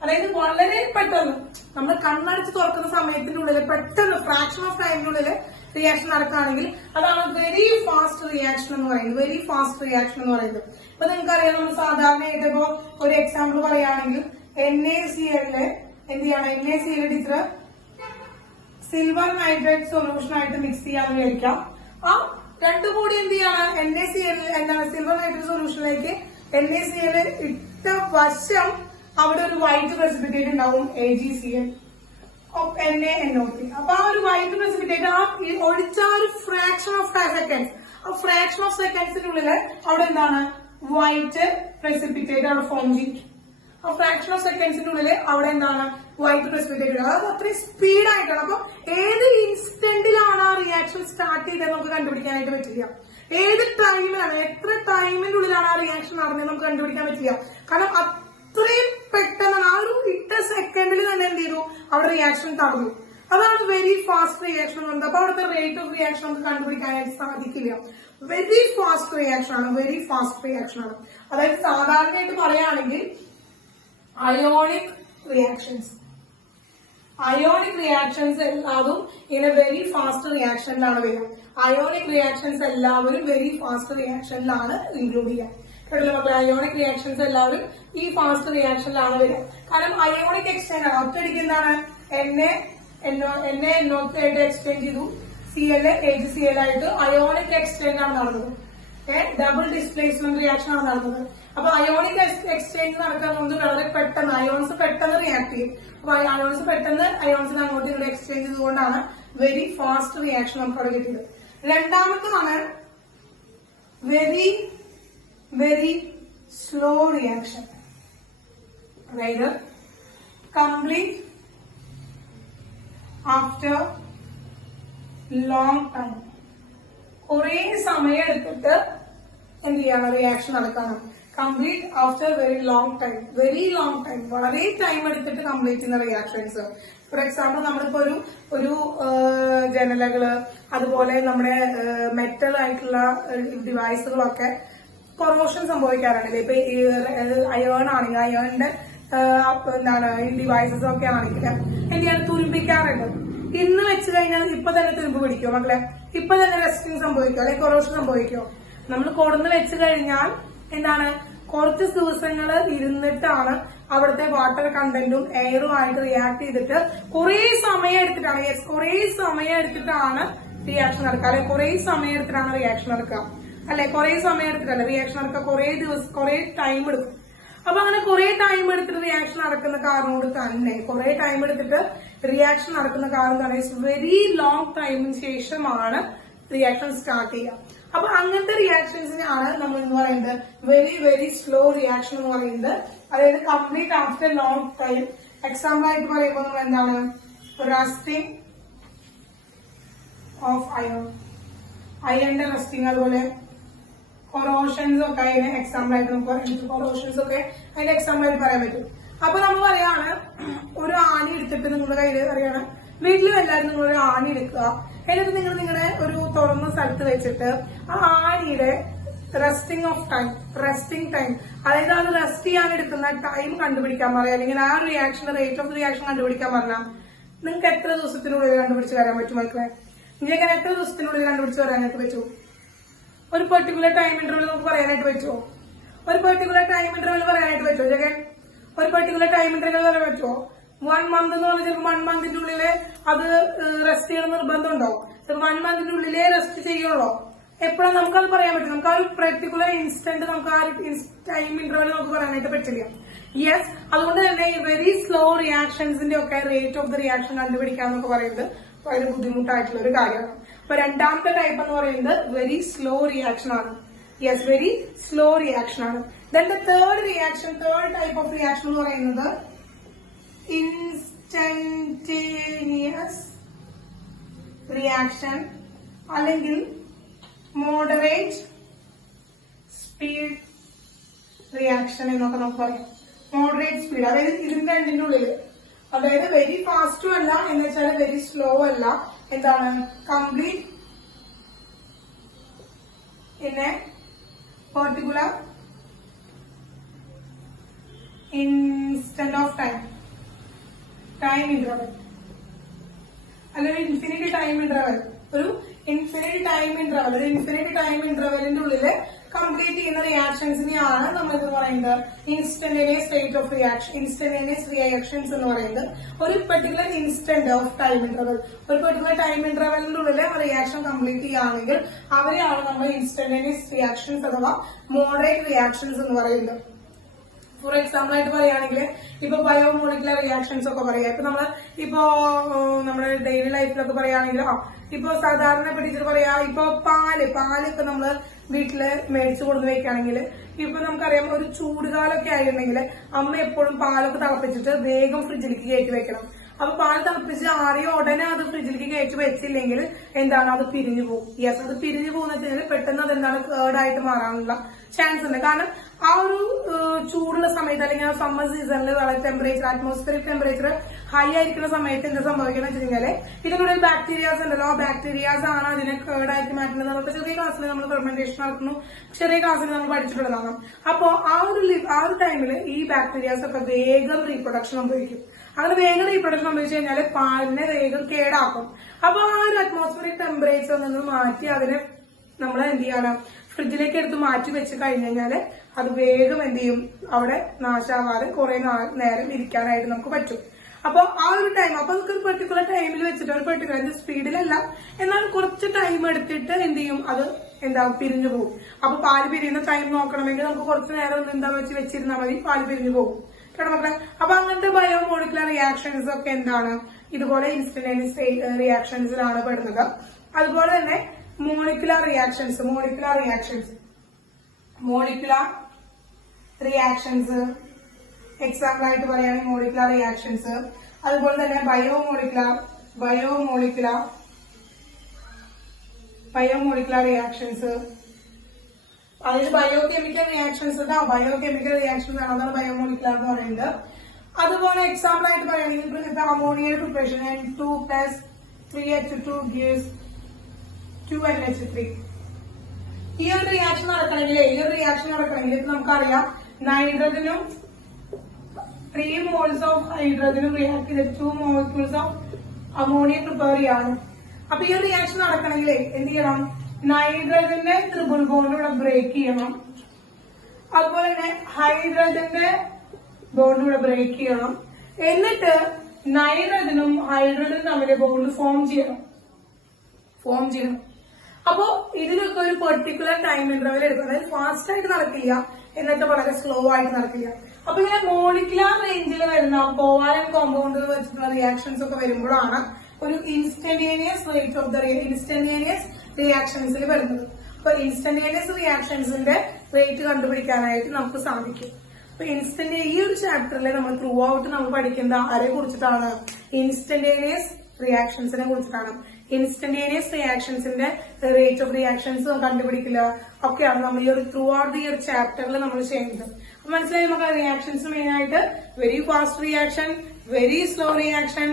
അതായത് വളരെ പെട്ടെന്ന് നമ്മൾ കണ്ണടച്ച് തുറക്കുന്ന സമയത്തിനുള്ളിൽ പെട്ടെന്ന് ഫ്രാക്ഷൻ ഓഫ് ടൈമിനുള്ളിൽ റിയാക്ഷൻ നടക്കുകയാണെങ്കിൽ അതാണ് വെരി ഫാസ്റ്റ് റിയാക്ഷൻ എന്ന് പറയുന്നത്. വെരി ഫാസ്റ്റ് റിയാക്ഷൻ എന്ന് പറയുന്നത്. ഇപ്പൊ നിങ്ങൾക്കറിയാം, നമ്മൾ സാധാരണയായിട്ട് ഇപ്പോ ഒരു എക്സാമ്പിൾ പറയുകയാണെങ്കിൽ NaCl എന്ത് ചെയ്യണം? NaCl teacher silver nitrate solution ആയിട്ട് മിക്സ് ചെയ്യാന്ന് വിചാരിക്കാം. ആ രണ്ടും കൂടി എന്ത് ചെയ്യാണ്? NaCl എന്താണ് സിൽവർ നൈട്രേറ്റ് സൊല്യൂഷനിലേക്ക് NaCl ഇട്ട വശം അവിടെ ഒരു വൈറ്റ് പ്രസിപ്പിറ്റേറ്റ് ഉണ്ടാവും, AgCl NaNO3. അപ്പൊ ആ ഒരു വൈറ്റ് പ്രസിപ്പിറ്റേറ്റ് ഒഴിച്ച ഒരു ഫ്രാക്ഷൻ ഓഫ് സെക്കൻഡ്സ്, ആ ഫ്രാക്ഷൻ ഓഫ് സെക്കൻഡ്സിനുള്ളില് അവിടെ എന്താണ്? വൈറ്റ് പ്രസിപ്പിറ്റേറ്റ് അവിടെ ഫോം ചെയ്യും. ആ ഫ്രാക്ഷൻ ഓഫ് സെക്കൻഡ്സിനുള്ളിൽ അവിടെ എന്താണ്? White precipitate. അത് അത്രയും സ്പീഡായിട്ടാണ്. അപ്പൊ ഏത് ഇൻസ്റ്റന്റിലാണ് ആ റിയാക്ഷൻ സ്റ്റാർട്ട് ചെയ്തത് നമുക്ക് കണ്ടുപിടിക്കാനായിട്ട് പറ്റില്ല. ഏത് ടൈമിലാണ്, എത്ര ടൈമിന്റെ ഉള്ളിലാണ് ആ റിയാക്ഷൻ നടന്നത് നമുക്ക് കണ്ടുപിടിക്കാൻ പറ്റില്ല. കാരണം അത്രയും പെട്ടെന്ന് ആ ഒരു ഇട്ട സെക്കൻഡിൽ തന്നെ എന്ത് ചെയ്തു? അവിടെ റിയാക്ഷൻ നടന്നു. അതാണ് വെരി ഫാസ്റ്റ് റിയാക്ഷൻ എന്ന് പറയുന്നത്. അപ്പൊ അവിടുത്തെ റേറ്റ് ഓഫ് റിയാക്ഷൻ നമുക്ക് കണ്ടുപിടിക്കാനായിട്ട് സാധിക്കില്ല. വെരി ഫാസ്റ്റ് റിയാക്ഷൻ ആണ്, വെരി ഫാസ്റ്റ് റിയാക്ഷൻ ആണ്. അതായത് സാധാരണയായിട്ട് പറയുകയാണെങ്കിൽ അയോണിക് റിയാക്ഷൻസ് എല്ലാതും ഇങ്ങനെ വെരി ഫാസ്റ്റ് റിയാക്ഷനിലാണ് വരിക. അയോണിക് റിയാക്ഷൻസ് എല്ലാവരും വെരി ഫാസ്റ്റ് റിയാക്ഷനിലാണ് ഇൻക്ലൂഡ് ചെയ്യുക. കേട്ടില്ല മക്കളെ? അയോണിക് റിയാക്ഷൻസ് എല്ലാവരും ഈ ഫാസ്റ്റ് റിയാക്ഷനിലാണ് വരിക. കാരണം അയോണിക് എക്സ്ചേഞ്ച് ആണ്. ഒറ്റയടിക്ക് എന്താണ്? NaNO3 ആയിട്ട് എക്സ്ചേഞ്ച് ചെയ്തു, Cl AgCl ആയിട്ട് അയോണിക് എക്സ്ചേഞ്ച് ആണ് നടന്നത്. ഡബിൾ ഡിസ്പ്ലേസ്മെന്റ് റിയാക്ഷൻ ആണ് നടന്നത്. അപ്പൊ അയോണിക് എക്സ്ചേഞ്ച് നടക്കുന്നത് വളരെ പെട്ടെന്ന് അയോൺസ് പെട്ടെന്ന് റിയാക്ട് ചെയ്യും. അപ്പൊ അയോൺസ് പെട്ടെന്ന് അയോൺസിന് അങ്ങോട്ടും ഇങ്ങോട്ട് എക്സ്ചേഞ്ച് ചെയ്തുകൊണ്ടാണ് വെരി ഫാസ്റ്റ് റിയാക്ഷൻ നമുക്ക് അവിടെ കിട്ടിയത്. രണ്ടാമത്തതാണ് വെരി വെരി സ്ലോ റിയാക്ഷൻ. അതായത് കംപ്ലീറ്റ് ആഫ്റ്റർ ലോങ് ടൈം, കുറെ സമയം എടുത്തിട്ട് എന്ത് ചെയ്യാണ്? റിയാക്ഷൻ നടക്കണം. Complete after very long time വളരെ ടൈം എടുത്തിട്ട് കംപ്ലീറ്റ് ചെയ്യുന്ന റിയാക്ഷൻസ്. ഫോർ എക്സാമ്പിൾ നമ്മളിപ്പോ ഒരു ജനലകള് അതുപോലെ നമ്മുടെ മെറ്റൽ ആയിട്ടുള്ള ഡിവൈസുകളൊക്കെ കൊറോഷൻ സംഭവിക്കാറുണ്ട്. ഇപ്പൊ അയേൺ ആണെങ്കിൽ അയേണിന്റെ എന്താണ് ഈ ഡിവൈസസ് ഒക്കെ ആണെങ്കിൽ എന്ത് ചെയ്യാൻ തുരുമ്പിക്കാറുണ്ട്. ഇന്ന് വെച്ച് കഴിഞ്ഞാൽ ഇപ്പൊ തന്നെ തുരുമ്പ് പിടിക്കോ മക്കളെ? ഇപ്പൊ തന്നെ റെസ്റ്റിംഗ് സംഭവിക്കോ അല്ലെങ്കിൽ കൊറോഷൻ സംഭവിക്കോ? നമ്മൾ കൊടുന്ന് വെച്ച് കഴിഞ്ഞാൽ എന്താണ് കുറച്ച് ദിവസങ്ങൾ ഇരുന്നിട്ടാണ് അവിടുത്തെ വാട്ടർ കണ്ടന്റും എയറും ആയിട്ട് റിയാക്ട് ചെയ്തിട്ട് കുറെ സമയം എടുത്തിട്ടാണ് റിയാക്ഷൻ നടക്കുക. അല്ലെ കുറെ സമയം എടുത്തിട്ടാണ് റിയാക്ഷൻ നടക്കുക. അല്ലെ കുറെ സമയം എടുത്തിട്ടല്ല റിയാക്ഷൻ നടക്കുക. കുറെ ടൈം എടുക്കും. അപ്പൊ അങ്ങനെ കുറെ ടൈം എടുത്തിട്ട് റിയാക്ഷൻ നടക്കുന്ന കാരണം കൊണ്ട് തന്നെ വെരി ലോങ് ടൈമിന് ശേഷമാണ് റിയാക്ഷൻ സ്റ്റാർട്ട് ചെയ്യുക. അപ്പൊ അങ്ങനത്തെ റിയാക്ഷൻസിനാണ് നമ്മൾ എന്ന് പറയുന്നത് വെരി വെരി സ്ലോ റിയാക്ഷൻ എന്ന് പറയുന്നത്. അതായത് complete after long time. Example ആയിട്ട് പറയുമ്പോൾ നമ്മൾ എന്താണ് റസ്റ്റിംഗ് ഓഫ് അയണിന്റെ റസ്റ്റിംഗ്, അതുപോലെ കൊറോഷൻസ് ഒക്കെ അതിന് എക്സാമ്പിൾ ആയിട്ട് നമുക്ക് കൊറോഷൻസ് ഒക്കെ അതിന്റെ എക്സാമ്പിൾ ആയിട്ട് പറയാൻ പറ്റും. അപ്പൊ നമ്മൾ പറയാണ് ഒരു ആണി എടുത്തിട്ട് നിങ്ങളുടെ കയ്യിൽ അറിയാണ് വീട്ടിലും എല്ലാവരും നിങ്ങളൊരു ആണി എടുക്കുക. എന്നിട്ട് നിങ്ങൾ നിങ്ങളുടെ ഒരു തുറന്ന സ്ഥലത്ത് വെച്ചിട്ട് ആ ആണിയുടെ റെസ്റ്റിംഗ് ടൈം അതായത് അത് റെസ്റ്റ് ചെയ്യാൻ എടുക്കുന്ന ടൈം കണ്ടുപിടിക്കാൻ പറയാം. അല്ലെങ്കിൽ ആ റിയാക്ഷന്റെ റേറ്റ് ഓഫ് റിയാക്ഷൻ കണ്ടുപിടിക്കാൻ പറഞ്ഞാൽ നിങ്ങൾക്ക് എത്ര ദിവസത്തിനുള്ളിൽ കണ്ടുപിടിച്ച് വരാൻ പറ്റും മക്കളെ? നിങ്ങൾക്ക് എത്ര ദിവസത്തിനുള്ളിൽ കണ്ടുപിടിച്ച് വരാനായിട്ട് പറ്റുമോ? ഒരു പെർട്ടിക്കുലർ ടൈം ഇന്റർവൽ നമുക്ക് പറയാനായിട്ട് പറ്റുമോ? ഒരു പെർട്ടിക്കുലർ ടൈം ഇന്റർവൽ പറയാനായിട്ട് പറ്റുമോ ജഗൻ? ഒരു പെർട്ടിക്കുലർ ടൈം ഇന്റർവൽ പറയാൻ പറ്റുമോ? 1 മന്ത് എന്ന് പറഞ്ഞാൽ ചിലപ്പോൾ 1 മന്തിന്റെ ഉള്ളില് അത് റെസ്റ്റ് ചെയ്യണം നിർബന്ധമുണ്ടോ? ചിലപ്പോൾ 1 മന്തിന്റെ ഉള്ളിലേ റെസ്റ്റ് ചെയ്യുള്ളൂ. എപ്പോഴാണ് നമുക്കത് പറയാൻ പറ്റും? നമുക്ക് ആ ഒരു പെർട്ടിക്കുലർ ഇൻസ്റ്റന്റ് നമുക്ക് ആ ഒരു ടൈം ഇന്റർവൽ നമുക്ക് പറയാനായിട്ട് പറ്റില്ല. യെസ്, അതുകൊണ്ട് തന്നെ വെരി സ്ലോ റിയാക്ഷൻസിന്റെ ഒക്കെ റേറ്റ് ഓഫ് ദ റിയാക്ഷൻ കണ്ടുപിടിക്കാന്നൊക്കെ പറയുന്നത് വളരെ ബുദ്ധിമുട്ടായിട്ടുള്ള ഒരു കാര്യമാണ്. അപ്പൊ രണ്ടാമത്തെ ടൈപ്പ് എന്ന് പറയുന്നത് വെരി സ്ലോ റിയാക്ഷൻ ആണ്. യെസ്, വെരി സ്ലോ റിയാക്ഷൻ ആണ്. Then the third type of reaction എന്ന് പറയുന്നത് ഇൻസ്റ്റന്റേനിയസ് റിയാക്ഷൻ അല്ലെങ്കിൽ മോഡറേറ്റ് സ്പീഡ് റിയാക്ഷൻ എന്നൊക്കെ നമുക്ക് പറയാം. മോഡറേറ്റ് സ്പീഡ് അതായത് ഇതിന്റെ രണ്ടിന്റെ ഉള്ളിൽ, അതായത് വെരി ഫാസ്റ്റും അല്ല എന്ന് വെച്ചാൽ വെരി സ്ലോ അല്ല. എന്താണ് complete in A particular instant of time interval അല്ലെങ്കിൽ ഇൻഫിനിറ്റ് ടൈം ഇന്റർവൽ. ഒരു ഇൻഫിനിറ്റ് ടൈം ഇന്റർവെലിന്റെ ഉള്ളില് കംപ്ലീറ്റ് ചെയ്യുന്ന റിയാക്ഷൻസിനെയാണ് നമ്മൾ ഇത് പറയുന്നത് ഇൻസ്റ്റന്റേനിയസ് റിയാക്ഷൻസ് എന്ന് പറയുന്നത്. ഒരു particular instant of time interval, ഒരു പെർട്ടിക്കുലർ ടൈം ഇന്റർവെലിന്റെ ഉള്ളിൽ റിയാക്ഷൻ കംപ്ലീറ്റ് ചെയ്യുകയാണെങ്കിൽ അവരെയാണ് നമ്മൾ ഇൻസ്റ്റന്റേനിയസ് റിയാക്ഷൻസ് അഥവാ മോഡറേറ്റ് റിയാക്ഷൻസ് എന്ന് പറയുന്നത്. ഫോർ എക്സാമ്പിൾ ആയിട്ട് പറയുകയാണെങ്കിൽ ഇപ്പൊ ബയോമോളിക്കുലർ റിയാക്ഷൻസ് ഒക്കെ പറയാം. ഇപ്പൊ നമ്മുടെ ഡെയിലി ലൈഫിലൊക്കെ പറയുകയാണെങ്കിൽ ഇപ്പൊ സാധാരണ ടീച്ചർ പറയാ ഇപ്പൊ പാലൊക്കെ നമ്മള് വീട്ടില് മേടിച്ചു കൊടുന്ന് വെക്കുകയാണെങ്കിൽ ഇപ്പൊ നമുക്കറിയാം ഒരു ചൂടുകാലൊക്കെ ആയിട്ടുണ്ടെങ്കിൽ അമ്മ എപ്പോഴും പാലൊക്കെ തിളപ്പിച്ചിട്ട് വേഗം ഫ്രിഡ്ജിലേക്ക് കയറ്റി വെക്കണം. അപ്പൊ പാൽ തിളപ്പിച്ച് ആറിയ ഉടനെ അത് ഫ്രിഡ്ജിലേക്ക് കയറ്റി വെച്ചില്ലെങ്കിൽ എന്താണ് അത് പിരിഞ്ഞു പോകും. യെസ്, അത് പിരിഞ്ഞു പോകുന്ന വെച്ചാൽ പെട്ടെന്ന് അതെന്താണ് കേടായിട്ട് മാറാനുള്ള ചാൻസ് ഉണ്ട്. കാരണം ആ ഒരു ചൂടുള്ള സമയത്ത് അല്ലെങ്കിൽ ആ സമ്മർ സീസണിൽ വളരെ അറ്റ്മോസ്ഫിയറിക് ടെമ്പറേച്ചർ ഹൈ ആയിരിക്കുന്ന സമയത്ത് എന്ത് സംഭവിക്കുന്നത് വെച്ച് കഴിഞ്ഞാല് ഇതിലൂടെ ബാക്ടീരിയാസ് ഉണ്ടല്ലോ, ആ ബാക്ടീരിയാസ് ആണ് അതിനെ കേടായിട്ട് മാറ്റുന്നത്. നമുക്ക് ചെറിയ ക്ലാസ്സിൽ നമ്മൾ ഫെർമെന്റേഷൻ നടക്കുന്നു, ചെറിയ ക്ലാസ്സിൽ നമ്മൾ പഠിച്ചിട്ടുള്ളതാണ്. അപ്പോ ആ ഒരു ടൈമിൽ ഈ ബാക്ടീരിയാസ് ഒക്കെ വേഗം റീപ്രൊഡക്ഷൻ സംഭവിക്കും. അങ്ങനെ വേഗം റീപ്രൊഡക്ഷൻ സംഭവിച്ചു കഴിഞ്ഞാൽ പാലിനെ വേഗം കേടാക്കും. അപ്പൊ ആ ഒരു അറ്റ്മോസ്ഫിയറിക് ടെമ്പറേച്ചർ നിന്ന് മാറ്റി അതിനെ നമ്മൾ എന്ത് ചെയ്യണം, ഫ്രിഡ്ജിലേക്ക് എടുത്ത് മാറ്റി വെച്ച് കഴിഞ്ഞു കഴിഞ്ഞാല് അത് വേഗം എന്ത് ചെയ്യും, അവിടെ നാശാവാതെ കുറെ നേരം ഇരിക്കാനായിട്ട് നമുക്ക് പറ്റും. അപ്പൊ ആ ഒരു ടൈം അപ്പൊ നമുക്ക് ഒരു പെർട്ടിക്കുലർ ടൈമിൽ വെച്ചിട്ട് ഒരു പെർട്ടിക്കുലർ സ്പീഡിലല്ല, എന്നാൽ കുറച്ച് ടൈം എടുത്തിട്ട് എന്ത് ചെയ്യും, അത് പിരിഞ്ഞു പോകും. അപ്പൊ പാല് പിരിയുന്ന ടൈം നോക്കണമെങ്കിൽ നമുക്ക് കുറച്ച് നേരം വെച്ചിരുന്നാൽ മതി, പാല് പിരിഞ്ഞു പോകും കേട്ടോ മക്കളെ. അപ്പൊ അങ്ങനത്തെ ബയോമോളിക്കുലർ റിയാക്ഷൻസ് ഒക്കെ എന്താണ് ഇതുപോലെ ഇൻസ്റ്റന്റേനിയസ് റിയാക്ഷൻസിലാണ് പെടുന്നത്. അതുപോലെ തന്നെ മോളിക്കുലർ റിയാക്ഷൻസ് എക്സാമ്പിൾ ആയിട്ട് പറയുകയാണെങ്കിൽ മോളിക്കുലർ റിയാക്ഷൻസ്, അതുപോലെ തന്നെ ബയോമോളിക്കുലർ റിയാക്ഷൻസ്, അതിൽ ബയോകെമിക്കൽ റിയാക്ഷൻസ് ഉണ്ടാവും. ബയോകെമിക്കൽ റിയാക്ഷൻസ് ആണ്, അതാണ് ബയോമോളിക്കുലർ എന്ന് പറയുന്നത്. അതുപോലെ എക്സാമ്പിൾ ആയിട്ട് പറയുകയാണെങ്കിൽ ammonia preparation N2 plus 3H2 gives 2NH3. ഈ ഒരു റിയാക്ഷൻ നടക്കണമെങ്കിൽ നമുക്കറിയാം നൈട്രജനും 3 moles ഓഫ് ഹൈഡ്രജനും റിയാക്ട് ചെയ്ത് 2 molecules ഓഫ് അമോണിയ പ്രിപ്പയർ ചെയ്യാണ്. അപ്പൊ ഈ ഒരു റിയാക്ഷൻ നടക്കണമെങ്കിൽ എന്ത് ചെയ്യണം? നൈട്രജന്റെ ട്രിപ്പിൾ ബോണ്ട് ഇവിടെ ബ്രേക്ക് ചെയ്യണം. അതുപോലെ തന്നെ ഹൈഡ്രജന്റെ ബോണ്ട് ഇവിടെ ബ്രേക്ക് ചെയ്യണം. എന്നിട്ട് നൈട്രജനും ഹൈഡ്രജനും തമ്മിൽ ബോണ്ട് ഫോം ചെയ്യണം. അപ്പോ ഇതിനൊക്കെ ഒരു പെർട്ടിക്കുലർ ടൈം ഇന്റർവെൽ എടുക്കും. അതായത് ഫാസ്റ്റ് ആയിട്ട് നടക്കില്ല, എന്നിട്ട് വളരെ സ്ലോ ആയിട്ട് നടക്കില്ല. അപ്പൊ ഇങ്ങനെ മോളിക്കുലർ റേഞ്ചിൽ വരുന്ന കോവാലന്റ് കോമ്പൗണ്ടുകൾ വെച്ചിട്ടുള്ള റിയാക്ഷൻസ് ഒക്കെ വരുമ്പോഴാണ് ഒരു instantaneous rate of the instantaneous റിയാക്ഷൻസിൽ വരുന്നത്. അപ്പൊ ഇൻസ്റ്റന്റേനിയസ് റിയാക്ഷൻസിന്റെ റേറ്റ് കണ്ടുപിടിക്കാനായിട്ട് നമുക്ക് സാധിക്കും. അപ്പൊ ഈ ഒരു ചാപ്റ്ററിൽ നമ്മൾ ത്രൂ ഔട്ട് നമ്മൾ പഠിക്കുന്ന ആരെ കുറിച്ചിട്ടാണ്? ഇൻസ്റ്റന്റേനിയസ് റിയാക്ഷൻസിനെ കുറിച്ചിട്ടാണ്. ഇൻസ്റ്റന്റേനിയസ് റിയാക്ഷൻസിന്റെ റേറ്റ് ഓഫ് റിയാക്ഷൻസ് കണ്ടുപിടിക്കില്ല ഒക്കെയാണ് നമ്മൾ ഈ ഒരു ത്രൂ ഔട്ട് ഈ ഒരു ചാപ്റ്ററിൽ നമ്മൾ ചെയ്യുന്നത്. അപ്പൊ മനസ്സിലായി നമുക്ക് റിയാക്ഷൻസ് മെയിൻ ആയിട്ട് very fast reaction, very slow reaction,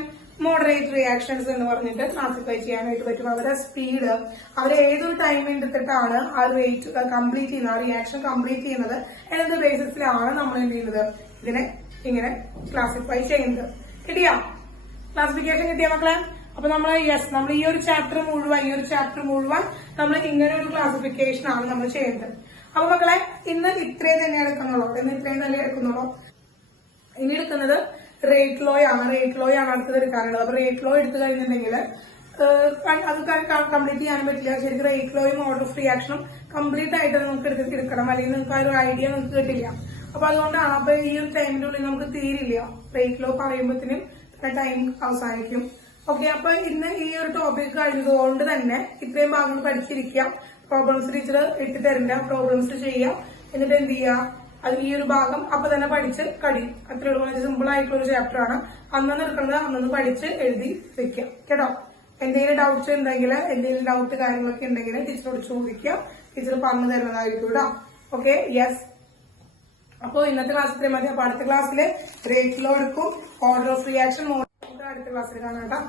moderate reactions എന്ന് പറഞ്ഞിട്ട് ക്ലാസിഫൈ ചെയ്യാനായിട്ട് പറ്റും. അവരുടെ സ്പീഡ്, അവർ ഏതൊരു ടൈം എടുത്തിട്ടാണ് ആ റേറ്റ് കംപ്ലീറ്റ് ചെയ്യുന്നത്, ആ റിയാക്ഷൻ കംപ്ലീറ്റ് ചെയ്യുന്നത് എന്നത് ബേസിസിലാണ് നമ്മൾ എന്ത് ചെയ്യുന്നത്, ഇതിനെ ഇങ്ങനെ ക്ലാസിഫൈ ചെയ്യുന്നത്. കിട്ടിയാ? ക്ലാസിഫിക്കേഷൻ കിട്ടിയ മക്കളെ? അപ്പൊ നമ്മൾ നമ്മൾ ഈ ഒരു ചാപ്റ്റർ മുഴുവൻ നമ്മൾ ഇങ്ങനെ ഒരു ക്ലാസിഫിക്കേഷൻ ആണ് നമ്മൾ ചെയ്യുന്നത്. അപ്പൊ മക്കളെ ഇന്ന് ഇത്രയും തന്നെ എടുക്കുന്നുള്ളൂ. ഇനി എടുക്കുന്നത് റേറ്റ് ലോ ആണ് അടുത്തത് എടുക്കാനുള്ളത്. അപ്പൊ റേറ്റ് ലോ എടുത്തു കഴിഞ്ഞിട്ടുണ്ടെങ്കിൽ അത് കംപ്ലീറ്റ് ചെയ്യാൻ പറ്റില്ല. ശരിക്കും റേറ്റ് ലോയും ഓർഡർ ഓഫ് റിയാക്ഷനും കംപ്ലീറ്റ് ആയിട്ട് നമുക്ക് എടുക്കണം, അല്ലെങ്കിൽ നിങ്ങൾക്ക് ആ ഒരു ഐഡിയ നിങ്ങൾക്ക് കിട്ടില്ല. അപ്പൊ അതുകൊണ്ടാണ് അപ്പൊ ഈ ഒരു ടൈമിന്റെ ഉള്ളിൽ നമുക്ക് തീരില്ല. റേറ്റ് ലോ പറയുമ്പോഴത്തേനും ടൈം അവസാനിക്കും. ഓക്കെ, അപ്പൊ ഇന്ന് ഈ ഒരു ടോപ്പിക് കഴിഞ്ഞതുകൊണ്ട് തന്നെ ഇത്രയും ഭാഗങ്ങൾ പഠിച്ചിരിക്കാം. പ്രോബ്ലംസ് ടീച്ചർ ഇട്ട് തരില്ല, പ്രോബ്ലംസ് ചെയ്യാം. എന്നിട്ട് എന്ത് ചെയ്യാം, അത് ഈ ഒരു ഭാഗം അപ്പൊ തന്നെ പഠിച്ച് കഴിയും. അത്രയുള്ള വളരെ സിമ്പിൾ ആയിട്ടുള്ള ഒരു ചാപ്റ്റർ ആണ്. അന്നു എടുക്കുന്നത് അന്നു പഠിച്ച് എഴുതി വെക്കാം കേട്ടോ. എന്തെങ്കിലും ഡൗട്ട്സ് ഉണ്ടെങ്കിൽ, എന്തെങ്കിലും ഡൗട്ട് കാര്യങ്ങളൊക്കെ ഉണ്ടെങ്കിൽ ടീച്ചറോട് ചോദിക്കാം, ടീച്ചർ പറഞ്ഞു തരുന്നതായിരിക്കും കേട്ടോ. Okay, yes. അപ്പൊ ഇന്നത്തെ ക്ലാസ് ഇത്രയും മതി. അപ്പൊ അടുത്ത ക്ലാസ്സിൽ റേറ്റ് ലോ എടുക്കും, ഓർഡർ ഓഫ് റിയാക്ഷൻ അടുത്ത ക്ലാസ്സിൽ കാണാം കേട്ടോ.